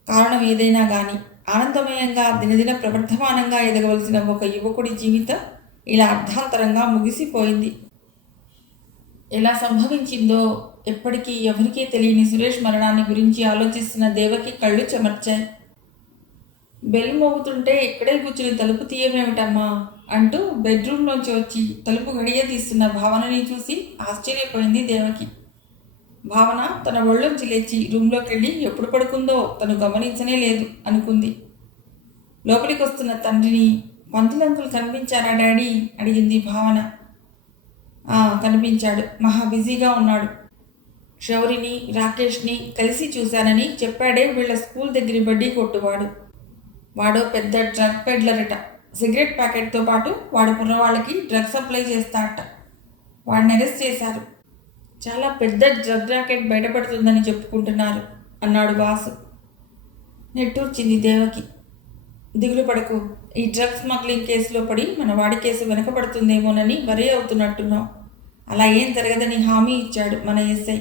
కారణం ఏదైనా గాని ఆనందమయంగా దినదిన ప్రవర్ధమానంగా ఎదగవలసిన ఒక యువకుడి జీవితం ఇలా అర్ధాంతరంగా ముగిసిపోయింది. ఎలా సంభవించిందో ఎప్పటికీ ఎవరికీ తెలియని సురేష్ మరణాన్ని గురించి ఆలోచిస్తున్న దేవకి కళ్ళు చెమర్చాయి. బెల్ మోగుతుంటే ఇక్కడే కూర్చుని తలుపు తీయమేమిటమ్మా అంటూ బెడ్రూమ్లోంచి వచ్చి తలుపు గడియ తీస్తున్న భావనని చూసి ఆశ్చర్యపోయింది దేవకి. భావన తన ఒళ్ళొంచి లేచి రూమ్లోకి వెళ్ళి ఎప్పుడు పడుకుందో తను గమనించనే లేదు అనుకుంది. లోపలికి వస్తున్న తండ్రిని, పంతులంకులు కనిపించారా డాడీ అడిగింది భావన. కనిపించాడు, మహా బిజీగా ఉన్నాడు. శౌరిని, రాకేష్ని కలిసి చూశానని చెప్పాడే వీళ్ళ స్కూల్ దగ్గర బడ్డీ కొట్టువాడు. వాడు పెద్ద డ్రగ్ పెడ్లరట. సిగరెట్ ప్యాకెట్తో పాటు వాడు కుర్రవాళ్ళకి డ్రగ్ సప్లై చేస్తాడట. వాడిని అరెస్ట్ చేశారు. చాలా పెద్ద డ్రగ్ ర్యాకెట్ బయటపడుతుందని చెప్పుకుంటున్నారు అన్నాడు వాసు. నెట్టూర్చింది దేవకి. దిగులు పడకు, ఈ డ్రగ్ స్మగ్లింగ్ కేసులో పడి మన వాడి కేసు వెనకబడుతుందేమోనని వరే అవుతున్నట్టున్నాం. అలా ఏం జరగదని హామీ ఇచ్చాడు మన ఎస్ఐ.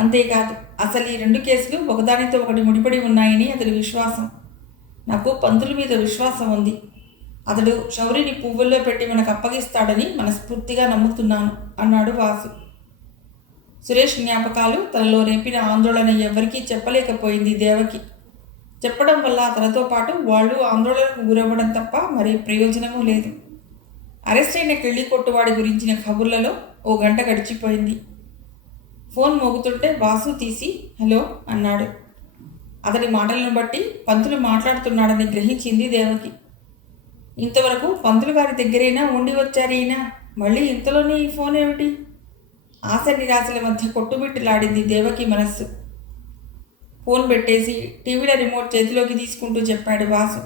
అంతేకాదు, అసలు ఈ 2 కేసులు ఒకదానితో ఒకటి ముడిపడి ఉన్నాయని అతడి విశ్వాసం. నాకు పంతుల మీద విశ్వాసం ఉంది. అతడు శౌరిని పువ్వుల్లో పెట్టి మనకు అప్పగిస్తాడని మనస్ఫూర్తిగా నమ్ముతున్నాను అన్నాడు వాసు. సురేష్ జ్ఞాపకాలు తనలో రేపిన ఆందోళన ఎవరికీ చెప్పలేకపోయింది దేవకి. చెప్పడం వల్ల తనతో పాటు వాళ్ళు ఆందోళనకు గురవ్వడం తప్ప మరే ప్రయోజనమూ లేదు. అరెస్ట్ అయిన కిళ్ళి కొట్టువాడి గురించిన కబుర్లలో 1 గంట గడిచిపోయింది. ఫోన్ మోగుతుంటే వాసు తీసి హలో అన్నాడు. అతడి మాటలను బట్టి పంతులు మాట్లాడుతున్నాడని గ్రహించింది దేవకి. ఇంతవరకు పంతులు గారి దగ్గరైనా ఉండి వచ్చారు ఈయన, మళ్ళీ ఇంతలోనే ఈ ఫోన్ ఏమిటి? ఆశ నిరాశల మధ్య కొట్టుబిట్టులాడింది దేవకి మనస్సు. ఫోన్ పెట్టేసి టీవీలో రిమోట్ చేతిలోకి తీసుకుంటూ చెప్పాడు వాసు.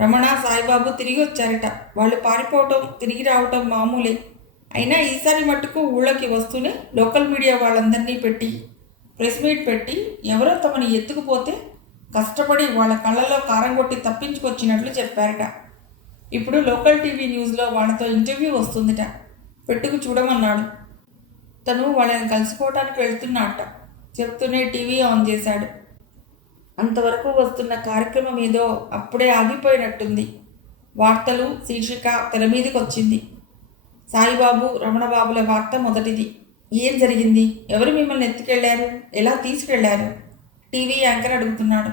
రమణ, సాయిబాబు తిరిగి వచ్చారట. వాళ్ళు పారిపోవటం, తిరిగి రావటం మామూలే. అయినా ఈసారి మట్టుకు ఊళ్ళోకి వస్తూనే లోకల్ మీడియా వాళ్ళందరినీ పెట్టి ప్రెస్ మీట్ పెట్టి ఎవరో తమని ఎత్తుకుపోతే కష్టపడి వాళ్ళ కళ్ళల్లో కారం కొట్టి తప్పించుకొచ్చినట్లు చెప్పారట. ఇప్పుడు లోకల్ టీవీ న్యూస్లో వాళ్ళతో ఇంటర్వ్యూ వస్తుందిట, పెట్టుకు చూడమన్నాడు. తను వాళ్ళని కలుసుకోవటానికి వెళ్తున్నట్ట. చెప్తూనే టీవీ ఆన్ చేశాడు. అంతవరకు వస్తున్న కార్యక్రమం ఏదో అప్పుడే ఆగిపోయినట్టుంది. వార్తలు శీర్షిక తెర మీదకి వచ్చింది. సాయిబాబు, రమణబాబుల వార్త మొదటిది. ఏం జరిగింది? ఎవరు మిమ్మల్ని ఎత్తుకెళ్లారు? ఎలా తీసుకెళ్లారు? టీవీ యాంకర్ అడుగుతున్నాడు.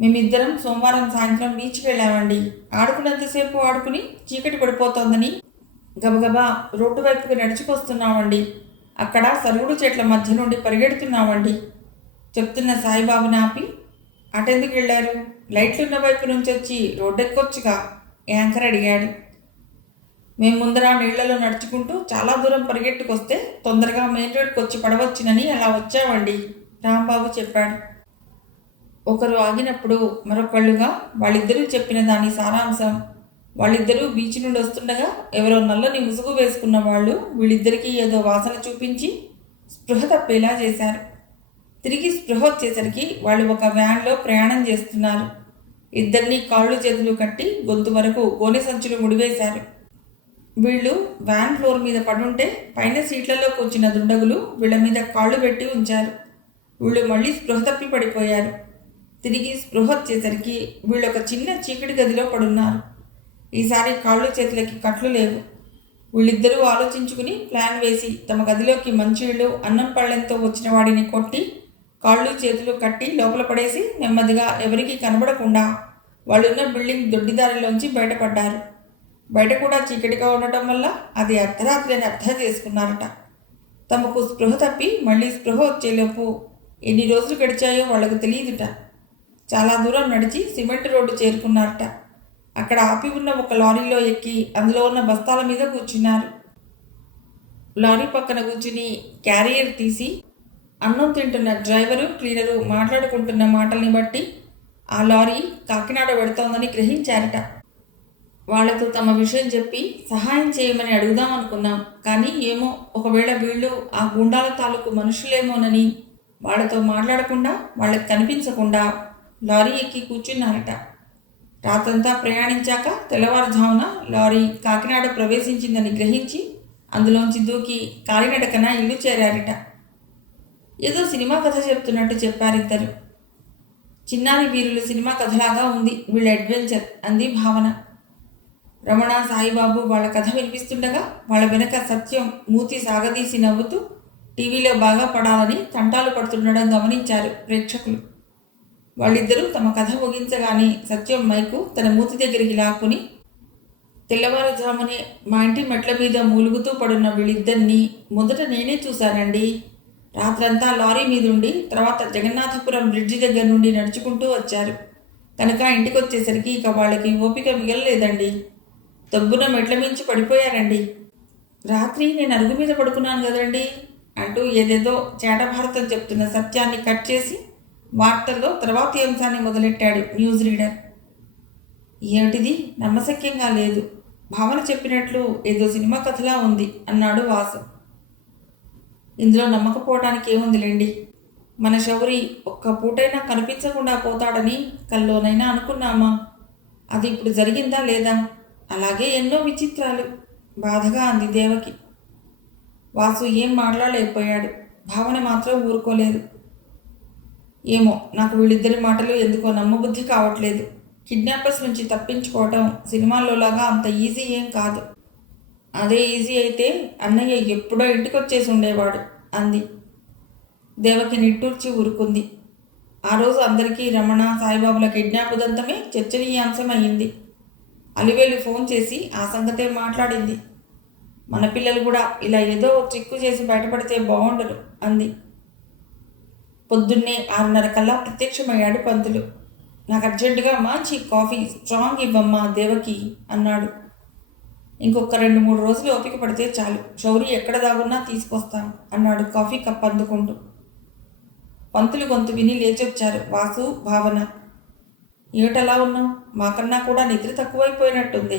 మేమిద్దరం సోమవారం సాయంత్రం బీచ్కి వెళ్ళామండి. ఆడుకున్నంతసేపు ఆడుకుని చీకటి పడిపోతోందని గబగబా రోడ్డు వైపుకి నడుచుకొస్తున్నామండి. అక్కడ సరుగుడు చెట్ల మధ్య నుండి పరిగెడుతున్నామండి. చెప్తున్న సాయిబాబుని ఆపి, అటెందుకు వెళ్ళారు? లైట్లున్న వైపు నుంచి వచ్చి రోడ్డెక్కొచ్చుగా యాంకర్ అడిగాడు. మేము ముందర నీళ్లలో నడుచుకుంటూ చాలా దూరం పరిగెట్టుకొస్తే తొందరగా మెయిన్ రోడ్కి వచ్చి పడవచ్చునని అలా వచ్చామండి రాంబాబు చెప్పాడు. ఒకరు ఆగినప్పుడు మరొకళ్ళుగా వాళ్ళిద్దరూ చెప్పిన దాని సారాంశం. వాళ్ళిద్దరూ బీచ్ నుండి వస్తుండగా ఎవరో నల్లని ముసుగు వేసుకున్న వాళ్ళు వీళ్ళిద్దరికీ ఏదో వాసన చూపించి స్పృహ తప్పేలా చేశారు. తిరిగి స్పృహ వచ్చేసరికి వాళ్ళు ఒక వ్యాన్లో ప్రయాణం చేస్తున్నారు. ఇద్దరినీ కాళ్ళు చేతులు కట్టి గొంతు వరకు గోనె సంచులు ముడివేశారు. వీళ్ళు వ్యాన్ ఫ్లోర్ మీద పడుంటే పైన సీట్లలో కూర్చున్న దుండగులు వీళ్ళ మీద కాళ్ళు పెట్టి ఉంచారు. వీళ్ళు మళ్ళీ స్పృహ తప్పి పడిపోయారు. తిరిగి స్పృహ వచ్చేసరికి వీళ్ళు ఒక చిన్న చీకటి గదిలో పడున్నారు. ఈసారి కాళ్ళు చేతులకి కట్లు లేవు. వీళ్ళిద్దరూ ఆలోచించుకుని ప్లాన్ వేసి తమ గదిలోకి మంచిళ్ళు, అన్నం పళ్ళెంతో వచ్చిన వాడిని కొట్టి కాళ్ళు చేతులు కట్టి లోపల పడేసి నెమ్మదిగా ఎవరికీ కనబడకుండా వాళ్ళున్న బిల్డింగ్ దొడ్డిదారిలోంచి బయటపడ్డారు. బయట కూడా చీకటిగా ఉండటం వల్ల అది అర్ధరాత్రి అని అర్థం చేసుకున్నారట. తమకు స్పృహ తప్పి మళ్ళీ స్పృహ వచ్చేలోపు ఎన్ని రోజులు గడిచాయో వాళ్లకు తెలియదుట. చాలా దూరం నడిచి సిమెంట్ రోడ్డు చేరుకున్నారట. అక్కడ ఆపి ఉన్న ఒక లారీలో ఎక్కి అందులో ఉన్న బస్తాల మీద కూర్చున్నారు. లారీ పక్కన కూర్చుని క్యారియర్ తీసి అన్నం తింటున్న డ్రైవరు క్లీనరు మాట్లాడుకుంటున్న మాటల్ని బట్టి ఆ లారీ కాకినాడ పెడుతోందని గ్రహించారట. వాళ్లతో తమ విషయం చెప్పి సహాయం చేయమని అడుగుదాం అనుకున్నాం. కానీ ఏమో, ఒకవేళ వీళ్ళు ఆ గుండాల తాలూకు మనుషులేమోనని వాళ్ళతో మాట్లాడకుండా, వాళ్ళకి కనిపించకుండా లారీ ఎక్కి కూర్చున్నారట. రాత్రంతా ప్రయాణించాక తెల్లవారుజామున లారీ కాకినాడ ప్రవేశించిందని గ్రహించి అందులోంచి దూకి కాలినడకన ఇల్లు చేరారట. ఏదో సినిమా కథ చెప్తున్నట్టు చెప్పారిద్దరు. చిన్నారి వీరులు సినిమా కథలాగా ఉంది వీళ్ళ అడ్వెంచర్ అంది భావన. రమణ, సాయిబాబు వాళ్ళ కథ వినిపిస్తుండగా వాళ్ళ వెనక సత్యం మూతి సాగదీసి నవ్వుతూ టీవీలో బాగా పడాలని తంటాలు పడుతుండడం గమనించారు ప్రేక్షకులు. వాళ్ళిద్దరూ తమ కథ ముగించగానే సత్యం మైకు తన మూతి దగ్గరికి లాక్కుని, తెల్లవారుజామునే మా ఇంటి మెట్ల మీద మూలుగుతూ పడున్న వీళ్ళిద్దరినీ మొదట నేనే చూశానండి. రాత్రంతా లారీ మీదుండి తర్వాత జగన్నాథపురం బ్రిడ్జి దగ్గర నుండి నడుచుకుంటూ వచ్చారు కనుక ఇంటికి వచ్చేసరికి ఇక వాళ్ళకి ఓపిక మిగలలేదండి. దబ్బున మెట్ల మించి పడిపోయారండి. రాత్రి నేను అరుగు మీద పడుకున్నాను కదండి అంటూ ఏదేదో చేటభారతం చెప్తున్న సత్యాన్ని కట్ చేసి వార్తల్లో తర్వాతి అంశాన్ని మొదలెట్టాడు న్యూస్ రీడర్. ఏమిటిది, నమ్మశక్యంగా లేదు. భావన చెప్పినట్లు ఏదో సినిమా కథలా ఉంది అన్నాడు వాసు. ఇందులో నమ్మకపోవడానికి ఏముందిలేండి. మన శౌరి ఒక్క పూటైనా కనిపించకుండా పోతాడని కల్లోనైనా అనుకున్నామా? అది ఇప్పుడు జరిగిందా లేదా? అలాగే ఎన్నో విచిత్రాలు బాధగా అంది దేవకి. వాసు ఏం మాట్లాడలేకపోయాడు. భావన మాత్రం ఊరుకోలేదు. ఏమో, నాకు వీళ్ళిద్దరి మాటలు ఎందుకో నమ్మబుద్ధి కావట్లేదు. కిడ్నాపర్స్ నుంచి తప్పించుకోవటం సినిమాల్లోలాగా అంత ఈజీ ఏం కాదు. అదే ఈజీ అయితే అన్నయ్య ఎప్పుడో ఇంటికి వచ్చేసి ఉండేవాడు అంది. దేవకి నిట్టూర్చి ఊరుకుంది. ఆ రోజు అందరికీ రమణ, సాయిబాబుల కిడ్నాప్ ఉదంతమే చర్చనీయాంశం అయ్యింది. అలివేలు ఫోన్ చేసి ఆ సంగతే మాట్లాడింది. మన పిల్లలు కూడా ఇలా ఏదో ట్రిక్కు చేసి బయటపడితే బాగుండదు అంది. పొద్దున్నే 6:30 కల్లా ప్రత్యక్షమయ్యాడు పంతులు. నాకు అర్జెంటుగా మంచి కాఫీ స్ట్రాంగ్ ఇవ్వమ్మా దేవకి అన్నాడు. ఇంకొక 2-3 రోజులు ఓపిక పడితే చాలు, శౌరి ఎక్కడ దాగున్నా తీసుకొస్తాను అన్నాడు కాఫీ కప్ అందుకుంటూ. పంతులు గొంతు విని లేచొచ్చారు వాసు, భావన. ఏమిటలా ఉన్నావు? మాకన్నా కూడా నిద్ర తక్కువైపోయినట్టుంది.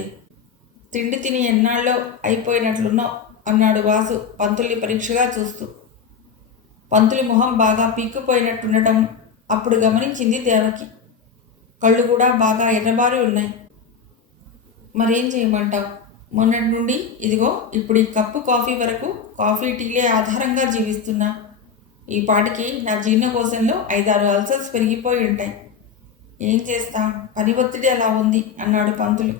తిండి తిని ఎన్నాళ్ళలో అయిపోయినట్లున్నావు అన్నాడు వాసు పంతుల్ని పరీక్షగా చూస్తూ. పంతులి మొహం బాగా పీక్కుపోయినట్టుండటం అప్పుడు గమనించింది దేవకి. కళ్ళు కూడా బాగా ఎర్రబారి ఉన్నాయి. మరేం చేయమంటావు? మొన్నటి నుండి ఇదిగో ఇప్పుడు ఈ కప్పు కాఫీ వరకు కాఫీ టీలే ఆధారంగా జీవిస్తున్నా. ఈ పాటికి నా జీర్ణకోశంలో 5-6 అల్సర్స్ పెరిగిపోయి ఉంటాయి. ఏం చేస్తాం, పని ఒత్తిడి అలా ఉంది అన్నాడు పంతులు.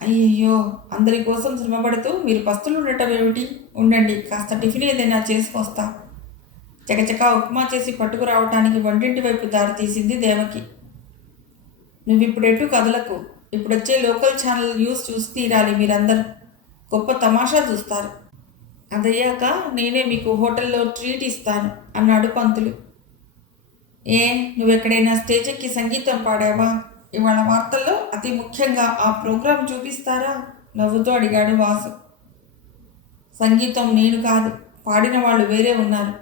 అయ్యయ్యో, అందరి కోసం శ్రమపడుతూ మీరు పస్తులు ఉండటం ఏమిటి? ఉండండి, కాస్త టిఫిన్ ఏదైనా చేసుకొస్తా. చకచకా ఉప్మా చేసి పట్టుకురావటానికి వంటింటి వైపు దారి తీసింది దేవకి. నువ్విప్పుడెటు కదలకు. ఇప్పుడొచ్చే లోకల్ ఛానల్ న్యూస్ చూసి తీరాలి. మీరందరూ గొప్ప తమాషా చూస్తారు. అదయ్యాక నేనే మీకు హోటల్లో ట్రీట్ ఇస్తాను అన్నాడు పంతులు. ఏ, నువ్వెక్కడైనా స్టేజ్ ఎక్కి సంగీతం పాడావా? ఇవాళ వార్తల్లో అతి ముఖ్యంగా ఆ ప్రోగ్రాం చూపిస్తారా? నవ్వుతూ అడిగాడు వాసు. సంగీతం నేను కాదు, పాడిన వాళ్ళు వేరే ఉన్నారు.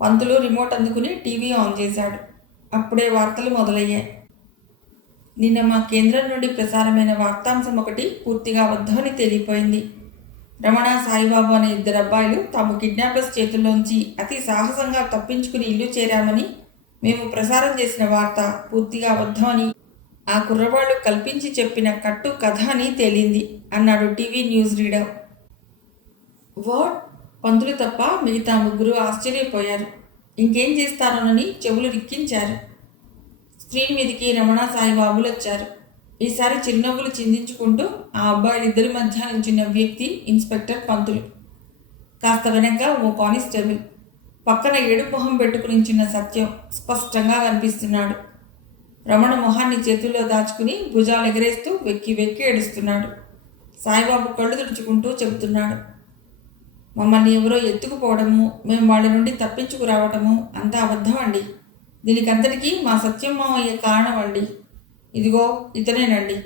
పంతులు రిమోట్ అందుకుని టీవీ ఆన్ చేశాడు. అప్పుడే వార్తలు మొదలయ్యాయి. నిన్న మా కేంద్రం నుండి ప్రసారమైన వార్తాంశం ఒకటి పూర్తిగా అబద్ధమని తేలిపోయింది. రమణ, సాయిబాబు అనే 2 అబ్బాయిలు తాము కిడ్నాపర్స్ చేతుల్లోంచి అతి సాహసంగా తప్పించుకుని ఇల్లు చేరామని మేము ప్రసారం చేసిన వార్త పూర్తిగా అబద్ధమని ఆ కుర్రవాళ్ళు కల్పించి చెప్పిన కట్టు కథ అని తేలింది అన్నాడు టీవీ న్యూస్ రీడర్. వాట్? పంతులు తప్ప మిగతా 3 ఆశ్చర్యపోయారు. ఇంకేం చేస్తారోనని చెవులు రిక్కించారు. స్క్రీన్ మీదికి రమణ, సాయిబాబులు వచ్చారు. ఈసారి చిరునవ్వులు చిందించుకుంటూ ఆ అబ్బాయిలిద్దరి మధ్య నుంచిన వ్యక్తి ఇన్స్పెక్టర్ పంతులు. కాస్త వెనక ఓ కానిస్టేబుల్. పక్కన ఏడుపు మొహం పెట్టుకుని నించున్న సత్యం స్పష్టంగా కనిపిస్తున్నాడు. రమణ మొహాన్ని చేతుల్లో దాచుకుని భుజాలు ఎగరేస్తూ వెక్కి వెక్కి ఏడుస్తున్నాడు. సాయిబాబు కళ్ళు తుడుచుకుంటూ చెబుతున్నాడు. మమ్మల్ని ఎవరో ఎత్తుకుపోవడము, మేము వాళ్ళ నుండి తప్పించుకురావటము అంతా అబద్ధం అండి. దీనికంతటికీ మా సత్యం మామయ్య కారణం అండి. ఇదిగో ఇతనేనండి.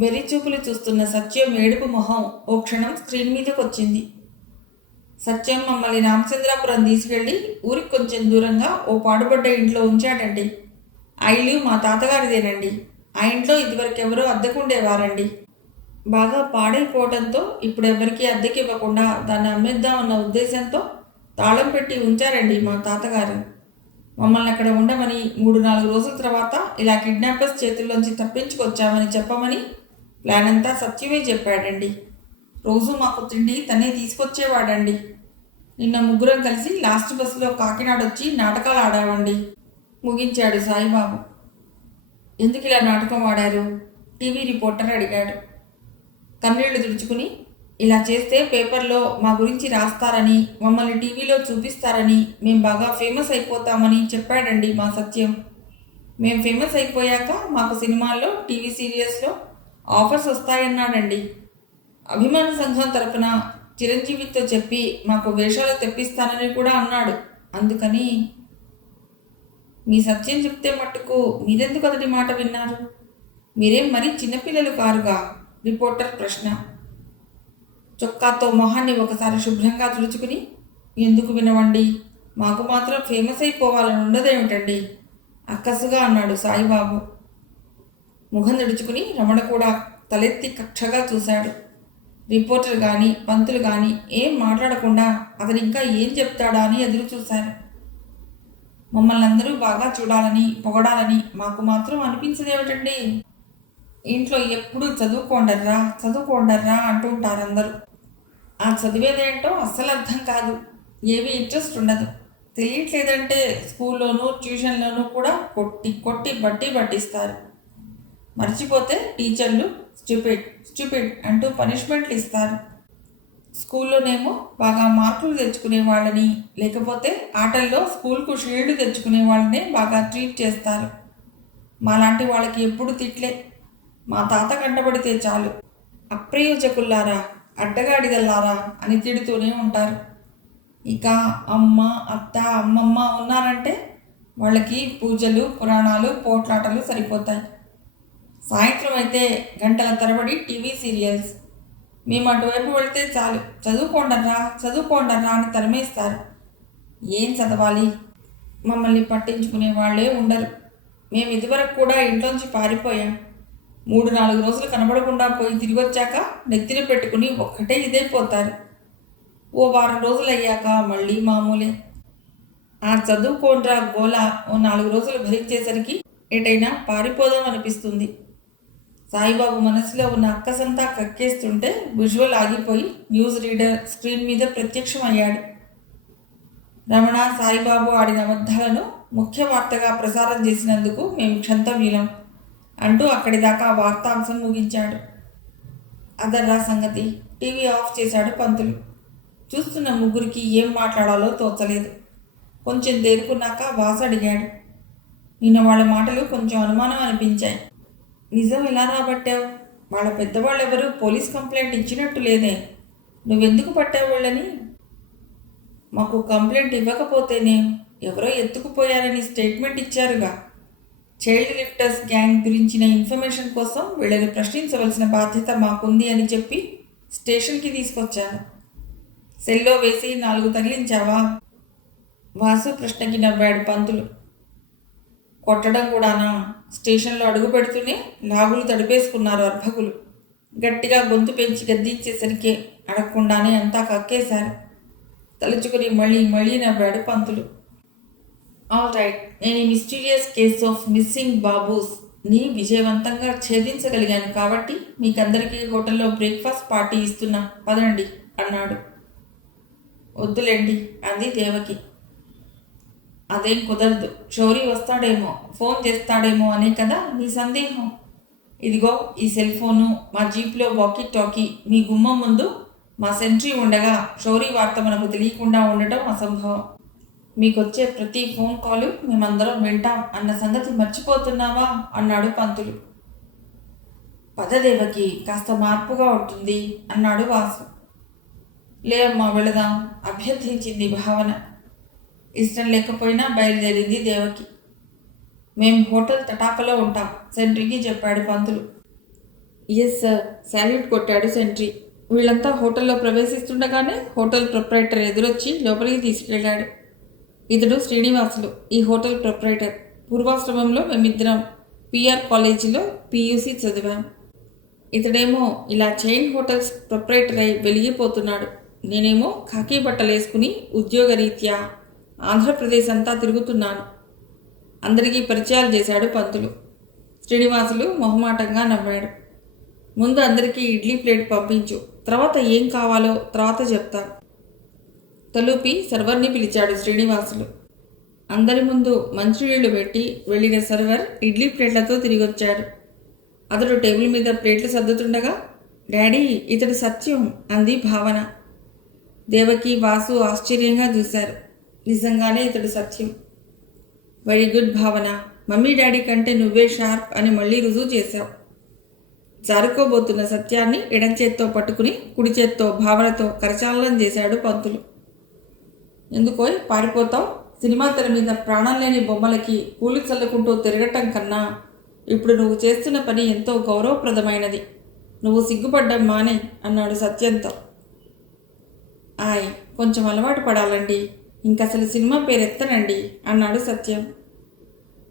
వెర్రి చూపులు చూస్తున్న సత్యం ఏడుపు మొహం ఓ క్షణం స్క్రీన్ మీదకి వచ్చింది. సత్యం మమ్మల్ని రామచంద్రాపురం తీసుకెళ్ళి ఊరికి కొంచెం దూరంగా ఓ పాడుపడ్డ ఇంట్లో ఉంచాడండి. ఆ ఇల్లు మా తాతగారిదేనండి. ఆ ఇంట్లో ఇదివరకెవరో అద్దెకుండేవారండి. బాగా పాడైపోవడంతో ఇప్పుడు ఎవరికీ అద్దెకి ఇవ్వకుండా దాన్ని అమ్మేద్దామన్న ఉద్దేశంతో తాళం పెట్టి ఉంచారండి మా తాతగారు. మమ్మల్ని అక్కడ ఉండమని 3-4 రోజుల తర్వాత ఇలా కిడ్నాపర్స్ చేతుల్లోంచి తప్పించుకొచ్చామని చెప్పమని ప్లాన్ అంతా సత్యమే చెప్పాడండి. రోజు మాకు తిండి తనే తీసుకొచ్చేవాడండి. నిన్న ముగ్గురం కలిసి లాస్ట్ బస్సులో కాకినాడ వచ్చి నాటకాలు ఆడామండి, ముగించాడు సాయిబాబు. ఎందుకు ఇలా నాటకం ఆడారు? టీవీ రిపోర్టర్ అడిగాడు. కన్నీళ్లు తుడుచుకుని, ఇలా చేస్తే పేపర్లో మా గురించి రాస్తారని, మమ్మల్ని టీవీలో చూపిస్తారని, మేం బాగా ఫేమస్ అయిపోతామని చెప్పాడండి మా సత్యం. మేం ఫేమస్ అయిపోయాక మాకు సినిమాల్లో, టీవీ సీరియల్స్లో ఆఫర్స్ వస్తాయన్నాడండి. అభిమాన సంఘం తరపున చిరంజీవితో చెప్పి మాకు వేషాలు తెప్పిస్తానని కూడా అన్నాడు. అందుకని మీ సత్యం చెప్తే మట్టుకు మీరెందుకు అతడి మాట విన్నారు? మీరేం మరీ చిన్నపిల్లలు కారుగా? రిపోర్టర్ ప్రశ్న. చొక్కాతో మొహాన్ని ఒకసారి శుభ్రంగా తుడుచుకుని, ఎందుకు వినవండి, మాకు మాత్రం ఫేమస్ అయిపోవాలని ఉండదేమిటండి అక్కసుగా అన్నాడు సాయిబాబు. ముఖం తుడుచుకుని రమణ కూడా తలెత్తి కక్షగా చూశాడు. రిపోర్టర్ కానీ పంతులు కానీ ఏం మాట్లాడకుండా అతను ఇంకా ఏం చెప్తాడా అని ఎదురు చూశారు. మమ్మల్ని అందరూ బాగా చూడాలని, పొగడాలని మాకు మాత్రం అనిపించదేమిటండి? ఇంట్లో ఎప్పుడూ చదువుకోండర్రా అంటుంటారు అందరూ. ఆ చదివేదేంటో అస్సలు అర్థం కాదు. ఏమీ ఇంట్రెస్ట్ ఉండదు. తెలియట్లేదంటే స్కూల్లోనూ ట్యూషన్లోనూ కూడా కొట్టి బట్టి పట్టిస్తారు. మర్చిపోతే టీచర్లు స్టూపిడ్ అంటూ పనిష్మెంట్లు ఇస్తారు. స్కూల్లోనేమో బాగా మార్కులు తెచ్చుకునే వాళ్ళని, లేకపోతే ఆటల్లో స్కూల్కు షీల్డ్ తెచ్చుకునే వాళ్ళనే బాగా ట్రీట్ చేస్తారు. మాలాంటి వాళ్ళకి ఎప్పుడు తిట్లే. మా తాత కంటపడితే చాలు, అప్రయోజకుల్లారా, అడ్డగాడిదల్లారా అని తిడుతూనే ఉంటారు. ఇక అమ్మ, అత్త, అమ్మమ్మ ఉన్నారంటే వాళ్ళకి పూజలు, పురాణాలు, పోట్లాటలు సరిపోతాయి. సాయంత్రం అయితే గంటల తరబడి టీవీ సీరియల్స్. మేము అటువైపు వెళితే చాలు, చదువుకోండర్రా అని తరిమేస్తారు. ఏం చదవాలి? మమ్మల్ని పట్టించుకునే వాళ్ళే ఉండరు. మేము ఇదివరకు కూడా ఇంట్లోంచి పారిపోయాం. 3-4 రోజులు కనబడకుండా పోయి తిరిగి వచ్చాక నెత్తిన పెట్టుకుని ఒక్కటే ఇదైపోతారు. ఓ వారం రోజులు అయ్యాక మళ్ళీ మామూలే. ఆ చదువుకోండ్రా గోల ఓ 4 రోజులు భరించేసరికి ఎటైనా పారిపోదాం అనిపిస్తుంది. సాయిబాబు మనసులో ఉన్న అక్కసంతా కక్కేస్తుంటే విజువల్ ఆగిపోయి న్యూస్ రీడర్ స్క్రీన్ మీద ప్రత్యక్షం అయ్యాడు. రమణ, సాయిబాబు ఆడిన అబద్ధాలను ముఖ్య వార్తగా ప్రసారం చేసినందుకు మేము క్షంతవ్యులం అంటూ అక్కడి దాకా వార్తాంశం ముగించాడు. అదర్రా సంగతి. టీవీ ఆఫ్ చేశాడు పంతులు. చూస్తున్న ముగ్గురికి ఏం మాట్లాడాలో తోచలేదు. కొంచెం తేరుకున్నాక వాసు అడిగాడు. నిన్న వాళ్ళ మాటలు కొంచెం అనుమానం అనిపించాయి. నిజం ఎలా రాబట్టావు? వాళ్ళ పెద్దవాళ్ళు ఎవరు పోలీస్ కంప్లైంట్ ఇచ్చినట్టు లేదే. నువ్వెందుకు పట్టావు వాళ్ళని? మాకు కంప్లైంట్ ఇవ్వకపోతేనే ఎవరో ఎత్తుకుపోయారని స్టేట్మెంట్ ఇచ్చారుగా. చైల్డ్ లిఫ్టర్స్ గ్యాంగ్ గురించిన ఇన్ఫర్మేషన్ కోసం వీళ్ళని ప్రశ్నించవలసిన బాధ్యత మాకుంది అని చెప్పి స్టేషన్కి తీసుకొచ్చాను. సెల్లో వేసి 4 తగిలించావా? వాసు ప్రశ్నకి నవ్వాడు పంతులు. కొట్టడం కూడానా? స్టేషన్లో అడుగు పెడుతూనే లాగులు తడిపేసుకున్నారు అర్భకులు. గట్టిగా గొంతు పెంచి గద్దించేసరికి అడగకుండానే అంతా కక్కేశారు. తలుచుకుని మళ్ళీ నవ్వాడు పంతులు. ఆల్ రైట్, నేను ఈ మిస్టీరియస్ కేస్ ఆఫ్ మిస్సింగ్ బాబూస్ని విజయవంతంగా ఛేదించగలిగాను కాబట్టి మీకందరికీ హోటల్లో బ్రేక్ఫాస్ట్ పార్టీ ఇస్తున్నా, పదండి అన్నాడు. వద్దులేండి అంది దేవకి. అదేం కుదరదు. శౌరి వస్తాడేమో, ఫోన్ చేస్తాడేమో అనే కదా నీ సందేహం. ఇదిగో ఈ సెల్ ఫోను, మా జీప్లో వాకీ టాకీ మీ గుమ్మం ముందు మా సెంట్రీ ఉండగా శౌరి వార్త మనకు తెలియకుండా ఉండటం అసంభవం. మీకొచ్చే ప్రతి ఫోన్ కాలు మేమందరం వింటాం అన్న సంగతి మర్చిపోతున్నావా అన్నాడు పంతులు. పదదేవకి కాస్త మార్పుగా ఉంటుంది అన్నాడు వాసు. లేమ్మా వెళదాం అభ్యర్థించింది భావన. ఇష్టం లేకపోయినా బయలుదేరింది దేవకి. మేం హోటల్ తటాకలో ఉంటాం సెంట్రీకి చెప్పాడు పంతులు. ఎస్ సార్, శాల్యూట్ కొట్టాడు సెంట్రీ. వీళ్ళంతా హోటల్లో ప్రవేశిస్తుండగానే హోటల్ ప్రొప్రైటర్ ఎదురొచ్చి లోపలికి తీసుకెళ్లాడు. ఇతడు శ్రీనివాసులు, ఈ హోటల్ ప్రొప్రైటర్. పూర్వాశ్రమంలో మేమిద్దరం పిఆర్ కాలేజీలో పియూసీ చదివాం. ఇతడేమో ఇలా చైన్ హోటల్స్ ప్రొప్రైటర్ అయి వెలిగిపోతున్నాడు. నేనేమో ఖాకీ బట్టలు వేసుకుని ఉద్యోగరీత్యా ఆంధ్రప్రదేశ్ అంతా తిరుగుతున్నాను. అందరికీ పరిచయాలు చేశాడు పంతులు. శ్రీనివాసులు మొహమాటంగా నవ్వాడు. ముందు అందరికీ ఇడ్లీ ప్లేట్ పంపించు, తర్వాత ఏం కావాలో తర్వాత చెప్తాను. తలుపి సర్వర్ని పిలిచాడు శ్రీనివాసులు. అందరి ముందు మంచినీళ్లు పెట్టి వెళ్ళిన సర్వర్ ఇడ్లీ ప్లేట్లతో తిరిగొచ్చాడు. అతడు టేబుల్ మీద ప్లేట్లు సర్దుతుండగా, డాడీ, ఇతడు సత్యం అంది భావన. దేవకి, వాసు ఆశ్చర్యంగా చూశారు. నిజంగానే ఇతడు సత్యం. వెరీ గుడ్ భావన, మమ్మీ డాడీ కంటే నువ్వే షార్ప్ అని మళ్ళీ రుజువు చేశావు. జారుకోబోతున్న సత్యాన్ని ఎడం చేత్తో పట్టుకుని కుడి చేత్తో భావనతో కరచాలనం చేశాడు పంతులు. ఎందుకోయ్ పారిపోతావు? సినిమా తెర మీద ప్రాణం లేని బొమ్మలకి పూలు చల్లుకుంటూ తిరగటం కన్నా ఇప్పుడు నువ్వు చేస్తున్న పని ఎంతో గౌరవప్రదమైనది. నువ్వు సిగ్గుపడ్డం మానే అన్నాడు సత్యంతో. ఆయ్, కొంచెం అలవాటు పడాలండి, ఇంకసలు సినిమా పేరెత్తనండి అన్నాడు సత్యం.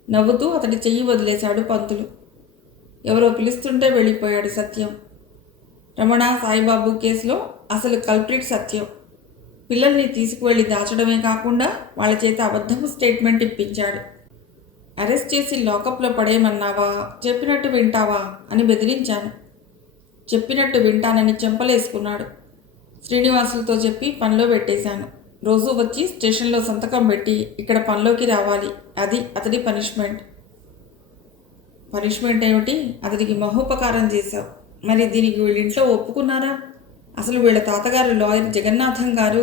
నవ్వుతూ అతడి చెయ్యి వదిలేశాడు పంతులు. ఎవరో పిలుస్తుంటే వెళ్ళిపోయాడు సత్యం. రమణ సాయిబాబు కేసులో అసలు కల్ప్రిట్ సత్యం. పిల్లల్ని తీసుకువెళ్ళి దాచడమే కాకుండా వాళ్ళ చేత అబద్ధపు స్టేట్మెంట్ ఇప్పించాడు. అరెస్ట్ చేసి లాకప్లో పడేయమన్నావా, చెప్పినట్టు వింటావా అని బెదిరించాను. చెప్పినట్టు వింటానని చెంపలేసుకున్నాడు. శ్రీనివాసులతో చెప్పి పనిలో పెట్టేశాను. రోజు వచ్చి స్టేషన్లో సంతకం పెట్టి ఇక్కడ పనిలోకి రావాలి. అది అతడి పనిష్మెంట్. పనిష్మెంట్ ఏమిటి? అతడికి మహోపకారం చేశావు. మరి దీనికి వీళ్ళింట్లో ఒప్పుకున్నారా? అసలు వీళ్ళ తాతగారు లాయర్ జగన్నాథం గారు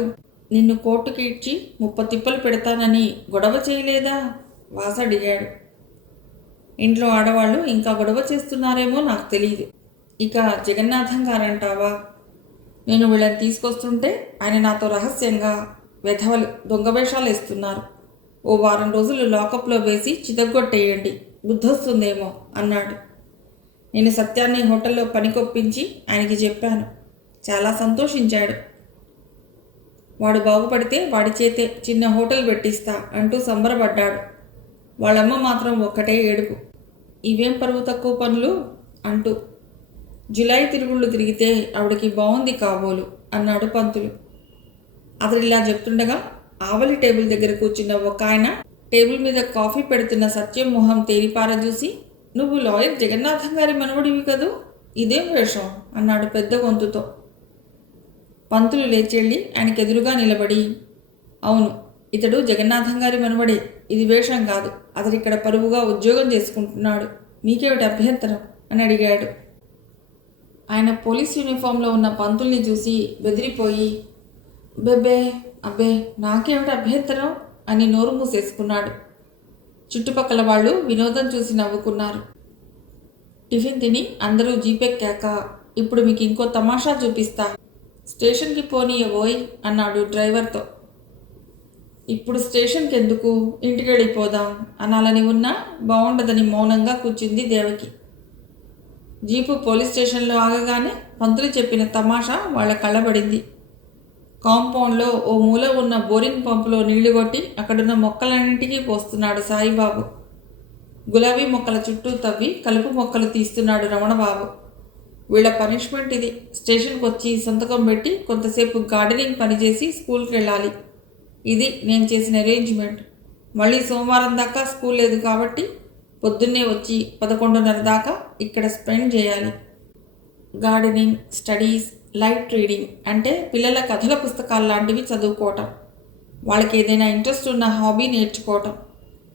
నిన్ను కోర్టుకి ఇచ్చి 30 తిప్పలు పెడతానని గొడవ చేయలేదా? వాస అడిగాడు. ఇంట్లో ఆడవాళ్ళు ఇంకా గొడవ చేస్తున్నారేమో నాకు తెలియదు. ఇక జగన్నాథం గారంటావా? నేను వీళ్ళని తీసుకొస్తుంటే ఆయన నాతో రహస్యంగా వెధవలు దొంగవేషాలు వేస్తున్నారు. ఓ వారం రోజులు లాకప్లో వేసి చితగ్గొట్టేయండి, బుద్ధొస్తుందేమో అన్నాడు. నేను సత్యాన్ని హోటల్లో పనికొప్పించి ఆయనకి చెప్పాను. చాలా సంతోషించాడు. వాడు బాగుపడితే వాడి చేతే చిన్న హోటల్ పెట్టిస్తా అంటూ సంబరపడ్డాడు. వాళ్ళమ్మ మాత్రం ఒక్కటే ఏడుపు. ఇవేం పరువు తక్కువ పనులు అంటూ. జులై తిరుగుళ్ళు తిరిగితే ఆవిడకి బాగుంది కాబోలు అన్నాడు పంతులు. అతడిలా చెప్తుండగా ఆవలి టేబుల్ దగ్గర కూర్చున్న ఒక ఆయన టేబుల్ మీద కాఫీ పెడుతున్న సత్యం మొహం తేరిపార చూసి, నువ్వు లాయర్ జగన్నాథం గారి మనవడివి కదూ, ఇదేం వేషం అన్నాడు పెద్ద గొంతుతో. పంతులు లేచెళ్ళి ఆయనకు ఎదురుగా నిలబడి, అవును, ఇతడు జగన్నాథం గారి మనవడే, ఇది వేషం కాదు, అతడిక్కడ పరువుగా ఉద్యోగం చేసుకుంటున్నాడు, మీకేమిటి అభ్యంతరం అని అడిగాడు. ఆయన పోలీస్ యూనిఫామ్లో ఉన్న పంతుల్ని చూసి బెదిరిపోయి, అబ్బే నాకేమిటి అభ్యంతరం అని నోరు మూసేసుకున్నాడు. చుట్టుపక్కల వాళ్ళు వినోదం చూసి నవ్వుకున్నారు. టిఫిన్ తిని అందరూ జీపెక్కాక, ఇప్పుడు మీకు ఇంకో తమాషా చూపిస్తా, స్టేషన్కి పోనీయబోయ్ అన్నాడు డ్రైవర్తో. ఇప్పుడు స్టేషన్కి ఎందుకు, ఇంటికి వెళ్ళిపోదాం అనాలని ఉన్నా బాగుండదని మౌనంగా కూర్చుంది దేవకి. జీపు పోలీస్ స్టేషన్లో ఆగగానే పంతులు చెప్పిన తమాషా వాళ్ళ కళ్ళబడింది. కాంపౌండ్లో ఓ మూల ఉన్న బోరింగ్ పంపులో నీళ్లు కొట్టి అక్కడున్న మొక్కలన్నింటికీ పోస్తున్నాడు సాయిబాబు. గులాబీ మొక్కల చుట్టూ తవ్వి కలుపు మొక్కలు తీస్తున్నాడు రమణబాబు. వీళ్ళ పనిష్మెంట్ ఇది. స్టేషన్కి వచ్చి సంతకం పెట్టి కొంతసేపు గార్డెనింగ్ పనిచేసి స్కూల్కి వెళ్ళాలి. ఇది నేను చేసిన అరేంజ్మెంట్. మళ్ళీ సోమవారం దాకా స్కూల్ లేదు కాబట్టి పొద్దున్నే వచ్చి 11:30 దాకా ఇక్కడ స్పెండ్ చేయాలి. గార్డెనింగ్, స్టడీస్, లైట్ రీడింగ్ అంటే పిల్లల కథల పుస్తకాలు లాంటివి చదువుకోవటం, వాళ్ళకి ఏదైనా ఇంట్రెస్ట్ ఉన్న హాబీ నేర్చుకోవటం.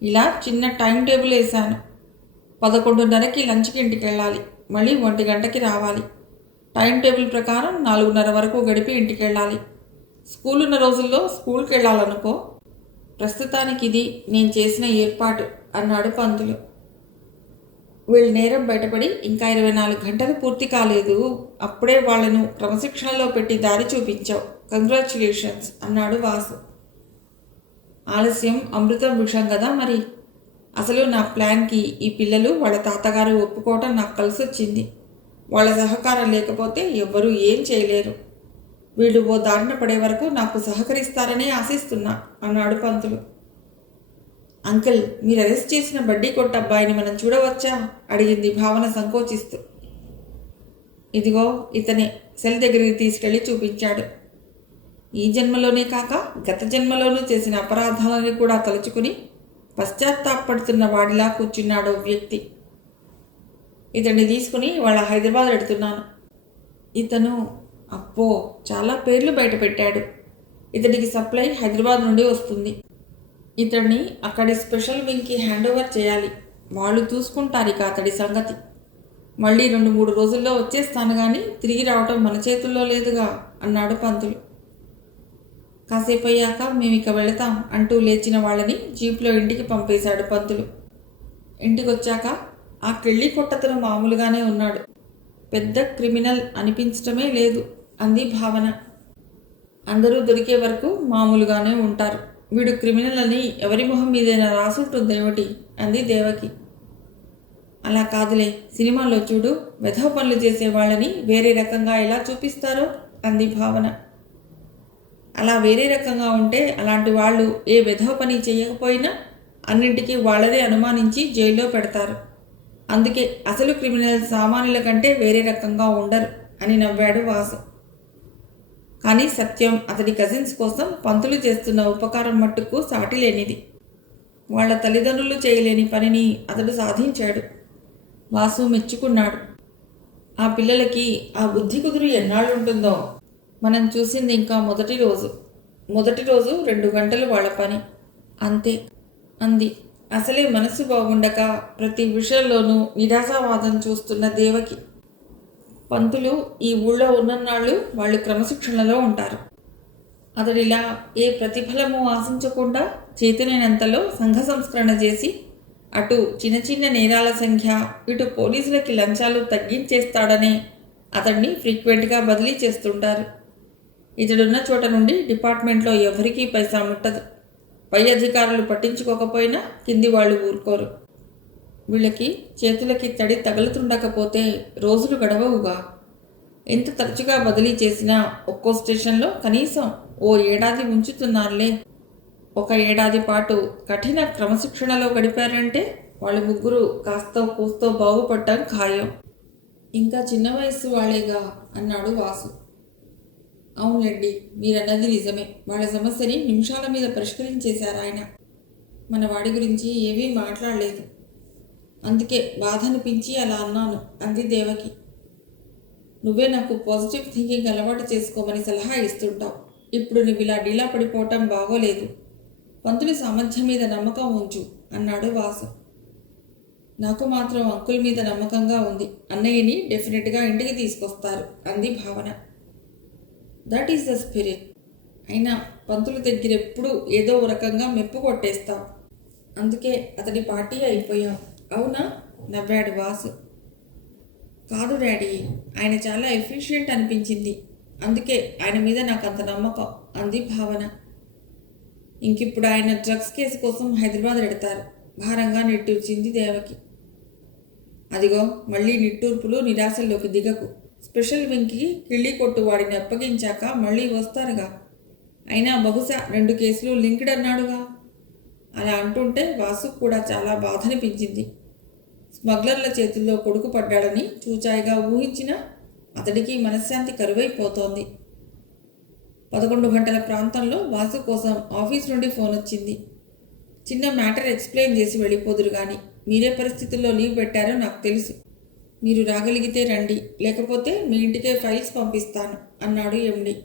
ఇలా చిన్న టైం టేబుల్ వేశాను. 11:30కి లంచ్కి ఇంటికి వెళ్ళాలి, మళ్ళీ 1 గంటకి రావాలి. టైం టేబుల్ ప్రకారం 4:30 వరకు గడిపి ఇంటికి వెళ్ళాలి. స్కూల్ ఉన్న రోజుల్లో స్కూల్కి వెళ్ళాలనుకో. ప్రస్తుతానికి ఇది నేను చేసిన ఏర్పాటు అన్నాడు పంతులు. వీళ్ళు నేరం బయటపడి ఇంకా 24 గంటలు పూర్తి కాలేదు, అప్పుడే వాళ్లను క్రమశిక్షణలో పెట్టి దారి చూపించావు, కంగ్రాచ్యులేషన్స్ అన్నాడు వాసు. ఆలస్యం అమృతం విషం కదా మరి. అసలు నా ప్లాన్కి ఈ పిల్లలు వాళ్ళ తాతగారు ఒప్పుకోవటం నాకు కలిసొచ్చింది. వాళ్ళ సహకారం లేకపోతే ఎవ్వరూ ఏం చేయలేరు. వీళ్ళు ఓ దారిన పడే వరకు నాకు సహకరిస్తారనే ఆశిస్తున్నా అన్నాడు పంతులు. అంకుల్, మీరు అరెస్ట్ చేసిన బడ్డీ కొట్టు అబ్బాయిని మనం చూడవచ్చా అడిగింది భావన సంకోచిస్తూ. ఇదిగో ఇతనే, సెల్ దగ్గరికి తీసుకెళ్లి చూపించాడు. ఈ జన్మలోనే కాక గత జన్మలోనూ చేసిన అపరాధాలని కూడా తలుచుకుని పశ్చాత్తాపడుతున్న వాడిలా కూర్చున్నాడు వ్యక్తి. ఇతన్ని తీసుకుని వాళ్ళ హైదరాబాద్ పెడుతున్నాను. ఇతను అప్పో చాలా పేర్లు బయట పెట్టాడు. ఇతనికి సప్లై హైదరాబాద్ నుండి వస్తుంది. ఇతన్ని అక్కడి స్పెషల్ వింగ్కి హ్యాండ్ ఓవర్ చేయాలి. వాళ్ళు చూసుకుంటారు ఇక అతడి సంగతి. మళ్ళీ 2-3 రోజుల్లో వచ్చేస్తాను కానీ తిరిగి రావటం మన చేతుల్లో లేదుగా అన్నాడు పంతులు. కాసేపు అయ్యాక మేము ఇక వెళతాం అంటూ లేచిన వాళ్ళని జీప్లో ఇంటికి పంపేశాడు పంతులు. ఇంటికి వచ్చాక ఆ కెళ్ళి కొట్టతను మామూలుగానే ఉన్నాడు. పెద్ద క్రిమినల్ అనిపించటమే లేదు అంది భావన. అందరూ దొరికే వరకు మామూలుగానే ఉంటారు. వీడు క్రిమినల్ అని ఎవరి మొహం మీదైనా రాసుంటుందేమిటి అంది దేవకి. అలా కాదులే, సినిమాల్లో చూడు, వెధవ పనులు చేసే వాళ్ళని వేరే రకంగా ఎలా చూపిస్తారో అంది భావన. అలా వేరే రకంగా ఉంటే అలాంటి వాళ్ళు ఏ వెధవ పని చేయకపోయినా అన్నింటికీ వాళ్ళనే అనుమానించి జైల్లో పెడతారు. అందుకే అసలు క్రిమినల్ సామాన్యుల కంటే వేరే రకంగా ఉండరు అని నవ్వాడు వాసు. కానీ సత్యం అతడి కజిన్స్ కోసం పంతులు చేస్తున్న ఉపకారం మట్టుకు సాటి లేనిది. వాళ్ళ తల్లిదండ్రులు చేయలేని పనిని అతడు సాధించాడు. వాసు మెచ్చుకున్నాడు. ఆ పిల్లలకి ఆ బుద్ధి కుదురు ఎన్నాళ్ళుంటుందో. మనం చూసింది ఇంకా మొదటి రోజు 2 గంటలు వాళ్ళ పని అంతే అంది. అసలే మనసు బాగుండక ప్రతి విషయంలోనూ నిరాశావాదం చూస్తున్న దేవకి. పంతులు ఈ ఊళ్ళో ఉన్నన్నాళ్ళు వాళ్ళు క్రమశిక్షణలో ఉంటారు. అతడిలా ఏ ప్రతిఫలము ఆశించకుండా చేతనైనంతలో సంఘ సంస్కరణ చేసి అటు చిన్న చిన్న నేరాల సంఖ్య, ఇటు పోలీసులకి లంచాలు తగ్గించేస్తాడనే అతడిని ఫ్రీక్వెంట్గా బదిలీ చేస్తుంటారు. ఇతడున్న చోట నుండి డిపార్ట్మెంట్లో ఎవరికీ పైసా ముట్టదు. పై అధికారులు పట్టించుకోకపోయినా కింది వాళ్ళు ఊరుకోరు. వీళ్ళకి చేతులకి తడి తగులుతుండకపోతే రోజులు గడవవుగా. ఎంత తరచుగా బదిలీ చేసినా ఒక్కో స్టేషన్లో కనీసం ఓ ఏడాది ఉంచుతున్నారులే. 1 ఏడాది పాటు కఠిన క్రమశిక్షణలో గడిపారంటే వాళ్ళు ముగ్గురు కాస్తో కూస్తో బాగుపడటం ఖాయం. ఇంకా చిన్న వయస్సు వాళ్ళేగా అన్నాడు వాసు. అవునండి, మీరన్నది నిజమే. వాళ్ళ సమస్యని నిమిషాల మీద పరిష్కరించేశారు ఆయన. మన వాడి గురించి ఏమీ మాట్లాడలేదు. అందుకే బాధ అనిపించి అలా అన్నాను అంది దేవకి. నువ్వే నాకు పాజిటివ్ థింకింగ్ అలవాటు చేసుకోమని సలహా ఇస్తుంటావు. ఇప్పుడు నువ్వు ఇలా డీలా పడిపోవటం బాగోలేదు. పంతులు సామర్థ్యం మీద నమ్మకం ఉంచు అన్నాడు వాసు. నాకు మాత్రం అంకుల్ మీద నమ్మకంగా ఉంది. అన్నయ్యని డెఫినెట్గా ఇంటికి తీసుకొస్తారు అంది భావన. That is the spirit. అయినా పంతులు దగ్గర ఎప్పుడూ ఏదో రకంగా మెప్పు కొట్టేస్తాం. అందుకే అతడి పార్టీ అయిపోయాం. అవునా నవ్వాడు వాసు. కాదు డాడీ, ఆయన చాలా ఎఫిషియెంట్ అనిపించింది. అందుకే ఆయన మీద నాకు అంత నమ్మకం అంది భావన. ఇంకిప్పుడు ఆయన డ్రగ్స్ కేసు కోసం హైదరాబాద్ పెడతారు భారంగా నిట్టూర్చింది దేవకి. అదిగో మళ్ళీ నిట్టూర్పులు నిరాశల్లోకి దిగకు. స్పెషల్ వింగ్కి కిళ్ళి కొట్టు వాడిని అప్పగించాక మళ్ళీ వస్తారుగా. అయినా బహుశా 2 కేసులు లింక్డ్ అన్నాడుగా. అలా అంటుంటే వాసు కూడా చాలా బాధ అనిపించింది. స్మగ్లర్ల చేతుల్లో కొడుకు పడ్డాడని చూచాయిగా ఊహించినా అతడికి మనశ్శాంతి కరువైపోతోంది. 11 గంటల ప్రాంతంలో వాసు కోసం ఆఫీస్ నుండి ఫోన్ వచ్చింది. చిన్న మ్యాటర్ ఎక్స్ప్లెయిన్ చేసి వెళ్ళిపోదురు కానీ మీరే పరిస్థితుల్లో లీవ్ పెట్టారో నాకు తెలుసు. మీరు రాగలిగితే రండి, లేకపోతే మీ ఇంటికే ఫైల్స్ పంపిస్తాను అన్నాడు ఎండి.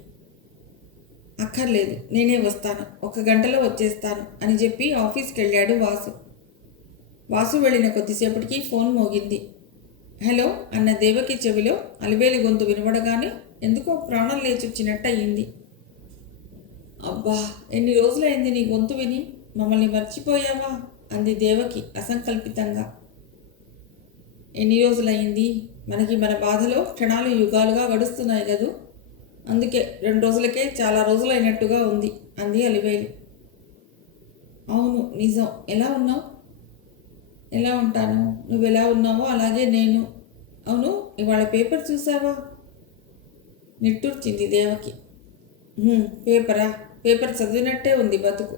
అక్కర్లేదు, నేనే వస్తాను, 1 గంటలో వచ్చేస్తాను అని చెప్పి ఆఫీస్కి వెళ్ళాడు వాసు. వాసు వెళ్ళిన కొద్దిసేపటికి ఫోన్ మోగింది. హలో అన్న దేవకి చెవిలో అలివేలి గొంతు వినబడగానే ఎందుకో ప్రాణం లేచొచ్చినట్టు అయ్యింది. అబ్బా, ఎన్ని రోజులైంది నీ గొంతు విని, మమ్మల్ని మర్చిపోయావా అంది దేవకి అసంకల్పితంగా. ఎన్ని రోజులయ్యింది? మనకి మన బాధలో క్షణాలు యుగాలుగా గడుస్తున్నాయి కదూ. అందుకే 2 రోజులకే చాలా రోజులైనట్టుగా ఉంది అంది అలివేలు. అవును నిజం. ఎలా ఉన్నావు? ఎలా ఉంటాను? నువ్వెలా ఉన్నావో అలాగే నేను. అవును, ఇవాళ పేపర్ చూసావా? నిట్టూర్చింది దేవకి. పేపరా? పేపర్ చదివినట్టే ఉంది బతుకు.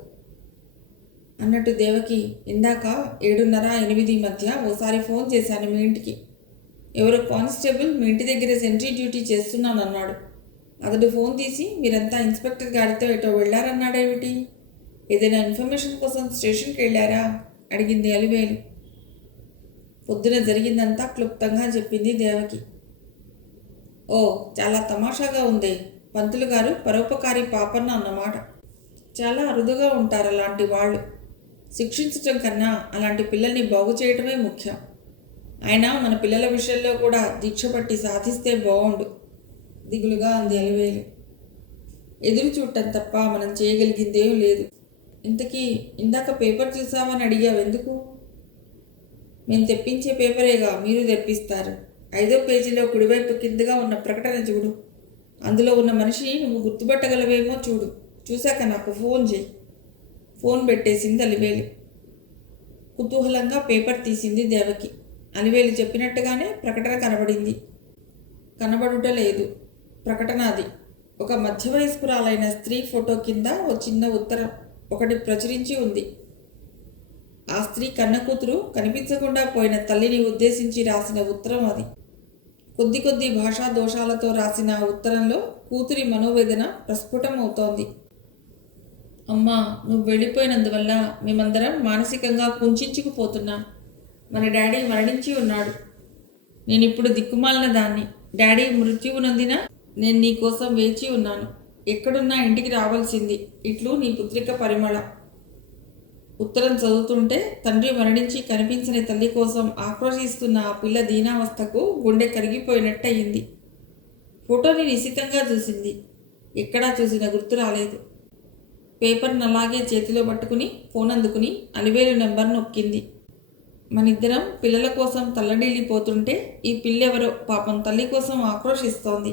అన్నట్టు దేవకి, ఇందాక 7:30, 8 మధ్య ఓసారి ఫోన్ చేశాను మీ ఇంటికి. ఎవరో కానిస్టేబుల్ మీ ఇంటి దగ్గర సెంట్రీ డ్యూటీ చేస్తున్నానన్నాడు. అతడు ఫోన్ తీసి మీరంతా ఇన్స్పెక్టర్ గారితో ఎటో వెళ్ళారన్నాడేమిటి? ఏదైనా ఇన్ఫర్మేషన్ కోసం స్టేషన్కి వెళ్ళారా? అడిగింది అలివేలు. పొద్దున జరిగిందంతా క్లుప్తంగా చెప్పింది దేవకి. ఓ, చాలా తమాషాగా ఉంది. పంతులు గారు పరోపకారి పాపన్న అన్నమాట. చాలా అరుదుగా ఉంటారు అలాంటి వాళ్ళు. శిక్షించటం కన్నా అలాంటి పిల్లల్ని బాగు చేయటమే ముఖ్యం. అయినా మన పిల్లల విషయంలో కూడా దీక్ష పట్టి సాధిస్తే బాగుండు, దిగులుగా అంది అలివేలు. ఎదురు చూడటం తప్ప మనం చేయగలిగిందేం లేదు. ఇంతకీ ఇందాక పేపర్ చూసామని అడిగావు ఎందుకు? మేము తెప్పించే పేపరేగా మీరు తెప్పిస్తారు. 5వ పేజీలో కుడివైపు కిందగా ఉన్న ప్రకటన చూడు. అందులో ఉన్న మనిషి నువ్వు గుర్తుపట్టగలవేమో చూడు. చూశాక నాకు ఫోన్ చేయి. ఫోన్ పెట్టేసింది అలివేలు. కుతూహలంగా పేపర్ తీసింది దేవకి. అలివేలు చెప్పినట్టుగానే ప్రకటన కనబడింది. కనబడుట లేదు. ప్రకటన అది. ఒక మధ్య వయస్కురాలైన స్త్రీ ఫోటో కింద ఓ చిన్న ఉత్తరం ఒకటి ప్రచురించి ఉంది. ఆ స్త్రీ కన్న కూతురు కనిపించకుండా పోయిన తల్లిని ఉద్దేశించి రాసిన ఉత్తరం అది. కొద్ది భాషా దోషాలతో రాసిన ఆ ఉత్తరంలో కూతురి మనోవేదన ప్రస్ఫుటమవుతోంది. అమ్మా, నువ్వు వెళ్ళిపోయినందువల్ల మేమందరం మానసికంగా కుంచుకుపోతున్నాం. మన డాడీ మరణించి ఉన్నాడు. నేనిప్పుడు దిక్కుమాలిన దాన్ని. డాడీ మృత్యువు నొందినా నేను నీ కోసం వేచి ఉన్నాను. ఎక్కడున్నా ఇంటికి రావాల్సింది. ఇట్లు నీ పుత్రిక పరిమళ. ఉత్తరం చదువుతుంటే తండ్రి మరణించి కనిపించని తల్లి కోసం ఆక్రోశిస్తున్న ఆ పిల్ల దీనావస్థకు గుండె కరిగిపోయినట్టయింది. ఫోటోని నిశితంగా చూసింది. ఎక్కడా చూసిన గుర్తు రాలేదు. పేపర్ను అలాగే చేతిలో పట్టుకుని ఫోన్ అందుకుని అలివేలు నెంబర్ నొక్కింది. మనిద్దరం పిల్లల కోసం తల్లడిల్లిపోతుంటే ఈ పిల్లెవరో పాపం తల్లి కోసం ఆక్రోశిస్తోంది.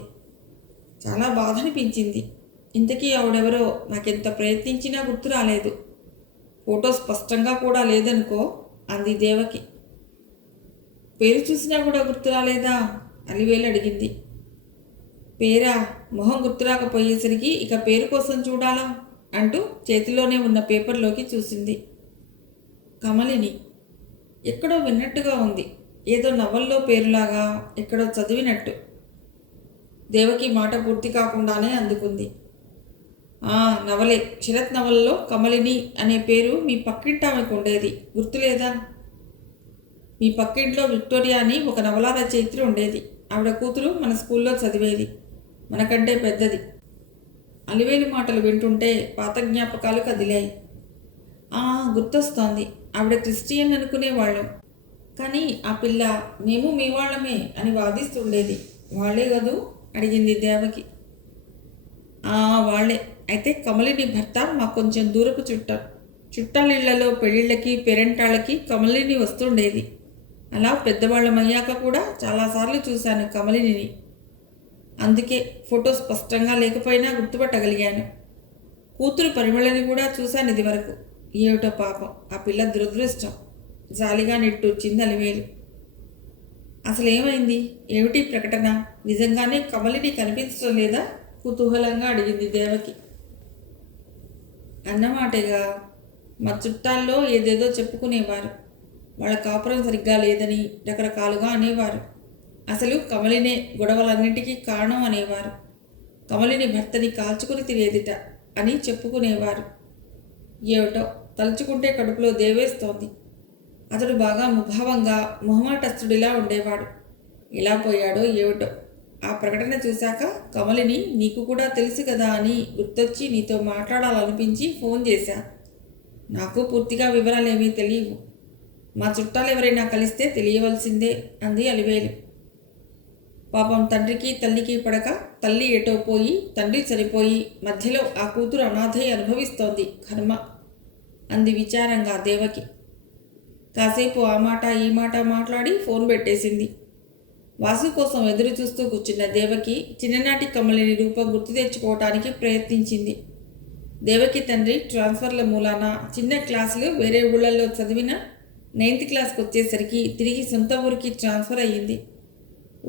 చాలా బాధ అనిపించింది. ఇంతకీ ఆవిడెవరో నాకెంత ప్రయత్నించినా గుర్తు రాలేదు. ఫోటో స్పష్టంగా కూడా లేదనుకో అంది దేవకి. పేరు చూసినా కూడా గుర్తు రాలేదా? అలివేలు అడిగింది. పేరా? మొహం గుర్తురాకపోయేసరికి ఇక పేరు కోసం చూడాలా అంటూ చేతిలోనే ఉన్న పేపర్లోకి చూసింది. కమలిని. ఎక్కడో విన్నట్టుగా ఉంది. ఏదో నవల్లో పేరులాగా ఎక్కడో చదివినట్టు. దేవకి మాట పూర్తి కాకుండానే అందుకుంది. నవలే. శరత్ నవలలో కమలిని అనే పేరు మీ పక్కింటామెకు ఉండేది, గుర్తులేదా? మీ పక్కింట్లో విక్టోరియా అని ఒక నవలా రచయిత్రి ఉండేది. ఆవిడ కూతురు మన స్కూల్లో చదివేది. మనకంటే పెద్దది. అలివేలు మాటలు వింటుంటే పాత జ్ఞాపకాలు కదిలాయి. గుర్తొస్తోంది. ఆవిడ క్రిస్టియన్ అనుకునేవాళ్ళం. కానీ ఆ పిల్ల మేము మీ వాళ్ళమే అని వాదిస్తుండేది. వాళ్ళే కదూ అడిగింది దేవకి. వాళ్ళే. అయితే కమలిని భర్త మాకు కొంచెం దూరపు చుట్టాలిళ్లలో పెళ్ళిళ్ళకి పేరెంటాళ్ళకి కమలిని వస్తుండేది. అలా పెద్దవాళ్ళమయ్యాక కూడా చాలాసార్లు చూశాను కమలిని. అందుకే ఫోటో స్పష్టంగా లేకపోయినా గుర్తుపట్టగలిగాను. కూతురు పరిమళని కూడా చూశాను ఇది వరకు. ఏమిటో పాపం ఆ పిల్ల దురదృష్టం. జాలిగా నిట్టూర్చింది అలివేలు. అసలేమైంది? ఏమిటి ప్రకటన? నిజంగానే కమలిని కనిపించడం లేదా? కుతూహలంగా అడిగింది దేవకి. అన్నమాటేగా. మా చుట్టాల్లో ఏదేదో చెప్పుకునేవారు. వాళ్ళ కాపురం సరిగ్గా లేదని రకరకాలుగా అనేవారు. అసలు కమలినే గొడవలన్నింటికీ కారణం అనేవారు. కమలిని భర్తని కాల్చుకుని తినేదిట అని చెప్పుకునేవారు. ఏమిటో తలుచుకుంటే కడుపులో దేవేస్తోంది. అతడు బాగా ముభావంగా మొహమాటస్తుడిలా ఉండేవాడు. ఎలా పోయాడో ఏమిటో. ఆ ప్రకటన చూశాక కమలిని నీకు కూడా తెలుసు కదా అని గుర్తొచ్చి నీతో మాట్లాడాలనిపించి ఫోన్ చేశా. నాకు పూర్తిగా వివరాలేమీ తెలియవు. మా చుట్టాలు ఎవరైనా కలిస్తే తెలియవలసిందే అంది అలివేలు. పాపం తండ్రికి తల్లికి పడక తల్లి ఎటో పోయి తండ్రి చనిపోయి మధ్యలో ఆ కూతురు అనాథై అనుభవిస్తోంది కర్మ అంది విచారంగా దేవకి. కాసేపు ఆ మాట ఈ మాట మాట్లాడి ఫోన్ పెట్టేసింది. వాసు కోసం ఎదురు చూస్తూ కూర్చున్న దేవకి చిన్ననాటి కమలిని రూపం గుర్తు తెచ్చుకోవటానికి ప్రయత్నించింది. దేవకి తండ్రి ట్రాన్స్ఫర్ల మూలాన చిన్న క్లాసులు వేరే ఊళ్ళల్లో చదివిన 9th క్లాస్కి వచ్చేసరికి తిరిగి సొంత ఊరికి ట్రాన్స్ఫర్ అయ్యింది.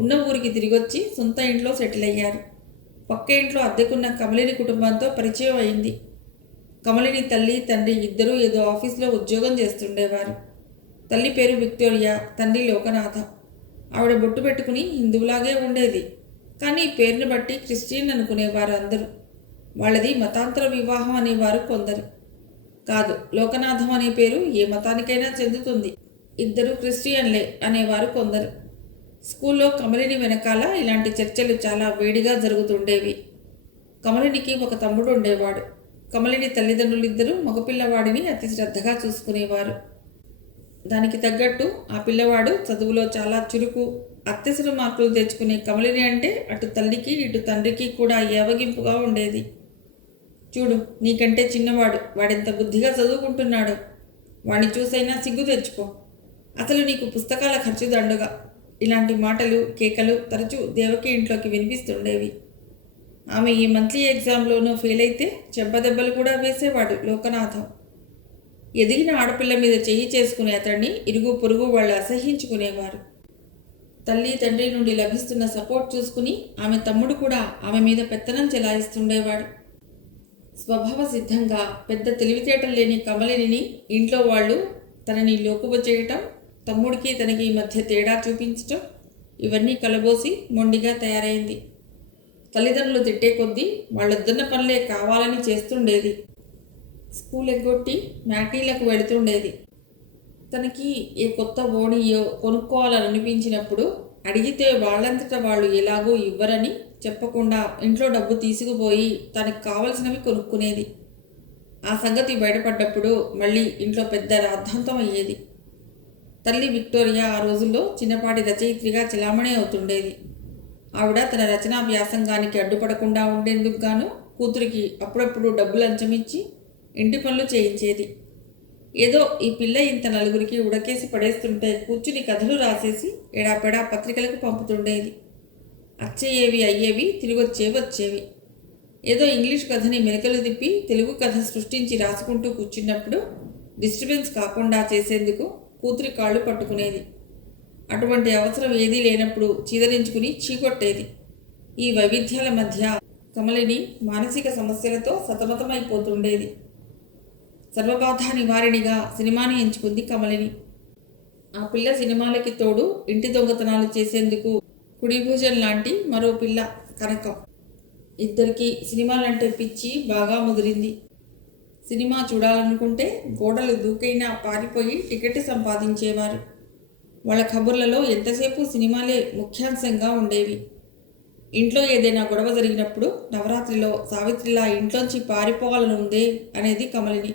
ఉన్న ఊరికి తిరిగొచ్చి సొంత ఇంట్లో సెటిల్ అయ్యారు. పక్క ఇంట్లో అద్దెకున్న కమలిని కుటుంబంతో పరిచయం అయింది. కమలిని తల్లి తండ్రి ఇద్దరూ ఏదో ఆఫీస్లో ఉద్యోగం చేస్తుండేవారు. తల్లి పేరు విక్టోరియా, తండ్రి లోకనాథ. ఆవిడ బొట్టు పెట్టుకుని హిందువులాగే ఉండేది. కానీ పేరుని బట్టి క్రిస్టియన్ అనుకునేవారు అందరూ. వాళ్ళది మతాంతర వివాహం అనేవారు కొందరు. కాదు, లోకనాథం అనే పేరు ఏ మతానికైనా చెందుతుంది, ఇద్దరు క్రిస్టియన్లే అనేవారు కొందరు. స్కూల్లో కమలిని వెనకాల ఇలాంటి చర్చలు చాలా వేడిగా జరుగుతుండేవి. కమలినికి ఒక తమ్ముడు ఉండేవాడు. కమలిని తల్లిదండ్రులిద్దరూ మగపిల్లవాడిని అతి శ్రద్ధగా చూసుకునేవారు. దానికి తగ్గట్టు ఆ పిల్లవాడు చదువులో చాలా చురుకు, అత్యవసర మార్కులు తెచ్చుకునే కమలిని అంటే అటు తల్లికి ఇటు తండ్రికి కూడా ఏవగింపుగా ఉండేది. చూడు, నీకంటే చిన్నవాడు, వాడెంత బుద్ధిగా చదువుకుంటున్నాడో, వాడిని చూసైనా సిగ్గు తెచ్చుకో, అసలు నీకు పుస్తకాల ఖర్చు దండుగా. ఇలాంటి మాటలు కేకలు తరచూ దేవకి ఇంట్లోకి వినిపిస్తుండేవి. ఆమె ఈ మంత్లీ ఎగ్జామ్లోనూ ఫెయిల్ అయితే చెంపదెబ్బలు కూడా వేసేవాడు లోకనాథం. ఎదిగిన ఆడపిల్ల మీద చెయ్యి చేసుకునే అతన్ని ఇరుగు పొరుగు వాళ్ళు అసహ్యించుకునేవారు. తల్లి తండ్రి నుండి లభిస్తున్న సపోర్ట్ చూసుకుని ఆమె తమ్ముడు కూడా ఆమె మీద పెత్తనం చెలాయిస్తుండేవాడు. స్వభావ సిద్ధంగా పెద్ద తెలివితేటలు లేని కమలిని ఇంట్లో వాళ్ళు తనని లోకువ చేయటం, తమ్ముడికి తనకి మధ్య తేడా చూపించటం, ఇవన్నీ కలబోసి మొండిగా తయారైంది. తల్లిదండ్రులు తిట్టే కొద్దీ వాళ్ళొద్దన్న పనులే కావాలని చేస్తుండేది. స్కూల్ ఎగ్గొట్టి మ్యాటీలకు వెళుతుండేది. తనకి ఏ కొత్త ఓణియో కొనుక్కోవాలని అనిపించినప్పుడు అడిగితే వాళ్ళంతటా వాళ్ళు ఎలాగో ఇవ్వరని చెప్పకుండా ఇంట్లో డబ్బు తీసుకుపోయి తనకు కావలసినవి కొనుక్కునేది. ఆ సంగతి బయటపడ్డప్పుడు మళ్ళీ ఇంట్లో పెద్ద రాద్ధాంతం అయ్యేది. తల్లి విక్టోరియా ఆ రోజుల్లో చిన్నపాటి రచయిత్రిగా చలామణి అవుతుండేది. ఆవిడ తన రచనా వ్యాసంగానికి అడ్డుపడకుండా ఉండేందుకు గాను కూతురికి అప్పుడప్పుడు డబ్బులు లంచమిచ్చి ఇంటి పనులు చేయించేది. ఏదో ఈ పిల్ల ఇంత నలుగురికి ఉడకేసి పడేస్తుంటే కూర్చుని కథలు రాసేసి ఎడాపెడా పత్రికలకు పంపుతుండేది. అచ్చేయేవి అయ్యేవి, వచ్చేవి. ఏదో ఇంగ్లీష్ కథని మెలకలు తిప్పి తెలుగు కథ సృష్టించి రాసుకుంటూ కూర్చున్నప్పుడు డిస్టర్బెన్స్ కాకుండా చేసేందుకు కూతురి కాళ్ళు పట్టుకునేది. అటువంటి అవసరం ఏదీ లేనప్పుడు చీదరించుకుని చీకొట్టేది. ఈ వైవిధ్యాల మధ్య కమలిని మానసిక సమస్యలతో సతమతమైపోతుండేది. సర్వబాధ నివారణిగా సినిమాని ఎంచుకుంది కమలిని. ఆ పిల్ల సినిమాలకి తోడు ఇంటి దొంగతనాలు చేసేందుకు కుడిభుజం లాంటి మరో పిల్ల కనకం. ఇద్దరికి సినిమాలంటే పిచ్చి బాగా ముదిరింది. సినిమా చూడాలనుకుంటే గోడలు దూకైనా పారిపోయి టికెట్ సంపాదించేవారు. వాళ్ళ కబుర్లలో ఎంతసేపు సినిమాలే ముఖ్యాంశంగా ఉండేవి. ఇంట్లో ఏదైనా గొడవ జరిగినప్పుడు నవరాత్రిలో సావిత్రిలా ఇంట్లోంచి పారిపోవాలని ఉందే అనేది కమలిని.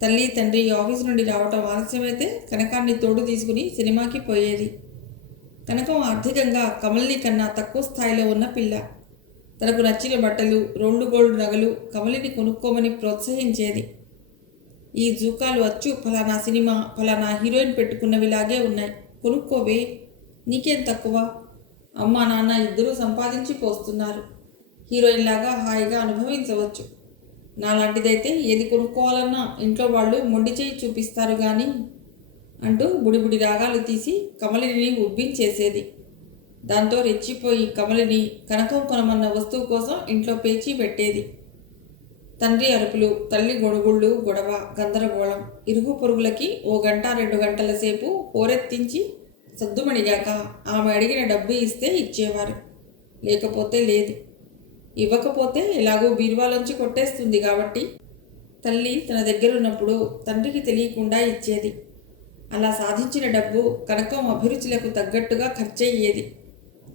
తల్లి తండ్రి ఆఫీస్ నుండి రావటం ఆలస్యమైతే కనకాన్ని తోడు తీసుకుని సినిమాకి పోయేది. కనకం ఆర్థికంగా కమలిని కన్నా తక్కువ స్థాయిలో ఉన్న పిల్ల. తనకు నచ్చిన బట్టలు, రోల్డ్ గోల్డ్ నగలు కమలిని కొనుక్కోమని ప్రోత్సహించేది. ఈ జూకాలు అచ్చు ఫలానా సినిమా ఫలానా హీరోయిన్ పెట్టుకున్నవిలాగే ఉన్నాయి, కొనుక్కోవే, నీకేం తక్కువ, అమ్మా నాన్న ఇద్దరూ సంపాదించి పోస్తున్నారు, హీరోయిన్ లాగా హాయిగా అనుభవించవచ్చు. నాలాంటిదైతే ఏది కొనుక్కోవాలన్నా ఇంట్లో వాళ్ళు మొండి చేయి చూపిస్తారు కానీ అంటూ బుడిబుడి రాగాలు తీసి కమలిని ఉబ్బించేసేది. దాంతో రెచ్చిపోయి కమలిని కనకం కొనమన్న వస్తువు కోసం ఇంట్లో పేచీ పెట్టేది. తండ్రి అరుపులు, తల్లి గొడుగుళ్ళు, గొడవ, గందరగోళం, ఇరుగు పొరుగులకి 1 గంట 2 గంటల సేపు హోరెత్తించి సద్దుమణిగాక ఆమె అడిగిన డబ్బు ఇస్తే ఇచ్చేవారు, లేకపోతే లేదు. ఇవ్వకపోతే ఎలాగో బీరువాలోంచి కొట్టేస్తుంది కాబట్టి తల్లి తన దగ్గరున్నప్పుడు తండ్రికి తెలియకుండా ఇచ్చేది. అలా సాధించిన డబ్బు కనకం అభిరుచులకు తగ్గట్టుగా ఖర్చయ్యేది.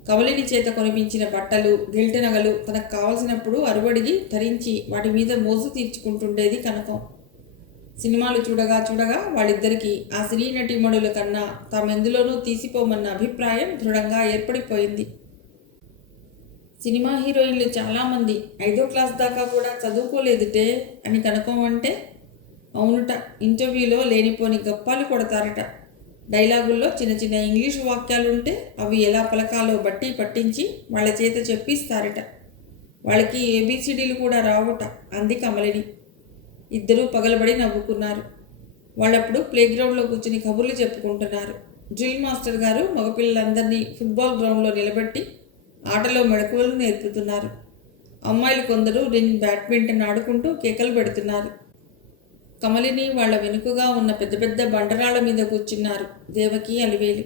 కమలిని చేత కొనిపించిన బట్టలు, గిల్ట్ నగలు తనకు కావలసినప్పుడు అరువడిగి ధరించి వాటి మీద మోజు తీర్చుకుంటుండేది కనకం. సినిమాలు చూడగా చూడగా వాళ్ళిద్దరికీ ఆ సినీ నటీమణుల కన్నా తామెందులోనూ తీసిపోమన్న అభిప్రాయం దృఢంగా ఏర్పడిపోయింది. సినిమా హీరోయిన్లు చాలామంది 5వ క్లాస్ దాకా కూడా చదువుకోలేదుటే అని కనకం అంటే, అవునుట, ఇంటర్వ్యూలో లేనిపోని గప్పాలు కొడతారట. డైలాగుల్లో చిన్న చిన్న ఇంగ్లీషు వాక్యాలుంటే అవి ఎలా పలకాలో బట్టి పట్టించి వాళ్ళ చేత చెప్పిస్తారట. వాళ్ళకి ఏబీసీడీలు కూడా రావట అంది కమలిని. ఇద్దరూ పగలబడి నవ్వుకున్నారు. వాళ్ళప్పుడు ప్లేగ్రౌండ్లో కూర్చుని కబుర్లు చెప్పుకుంటున్నారు. డ్రిల్ మాస్టర్ గారు మగపిల్లలందరినీ ఫుట్బాల్ గ్రౌండ్లో నిలబెట్టి ఆటలో మెళకువలు నేర్పుతున్నారు. అమ్మాయిలు కొందరు రింగ్ బ్యాడ్మింటన్ ఆడుకుంటూ కేకలు పెడుతున్నారు. కమలిని వాళ్ళ వెనుకగా ఉన్న పెద్ద పెద్ద బండరాళ్ల మీద కూర్చున్నారు దేవకి, అలివేలు.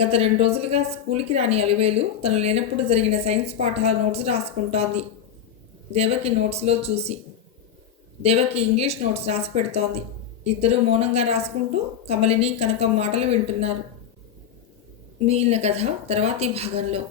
గత 2 రోజులుగా స్కూల్కి రాని అలివేలు తను లేనప్పుడు జరిగిన సైన్స్ పాఠాల నోట్స్ రాసుకుంటోంది. దేవకి నోట్స్లో చూసి దేవకి ఇంగ్లీష్ నోట్స్ రాసి పెడుతోంది. ఇద్దరూ మౌనంగా రాసుకుంటూ కమలిని, కనకం మాటలు వింటున్నారు. మిగిలిన కథ తర్వాతి భాగంలో.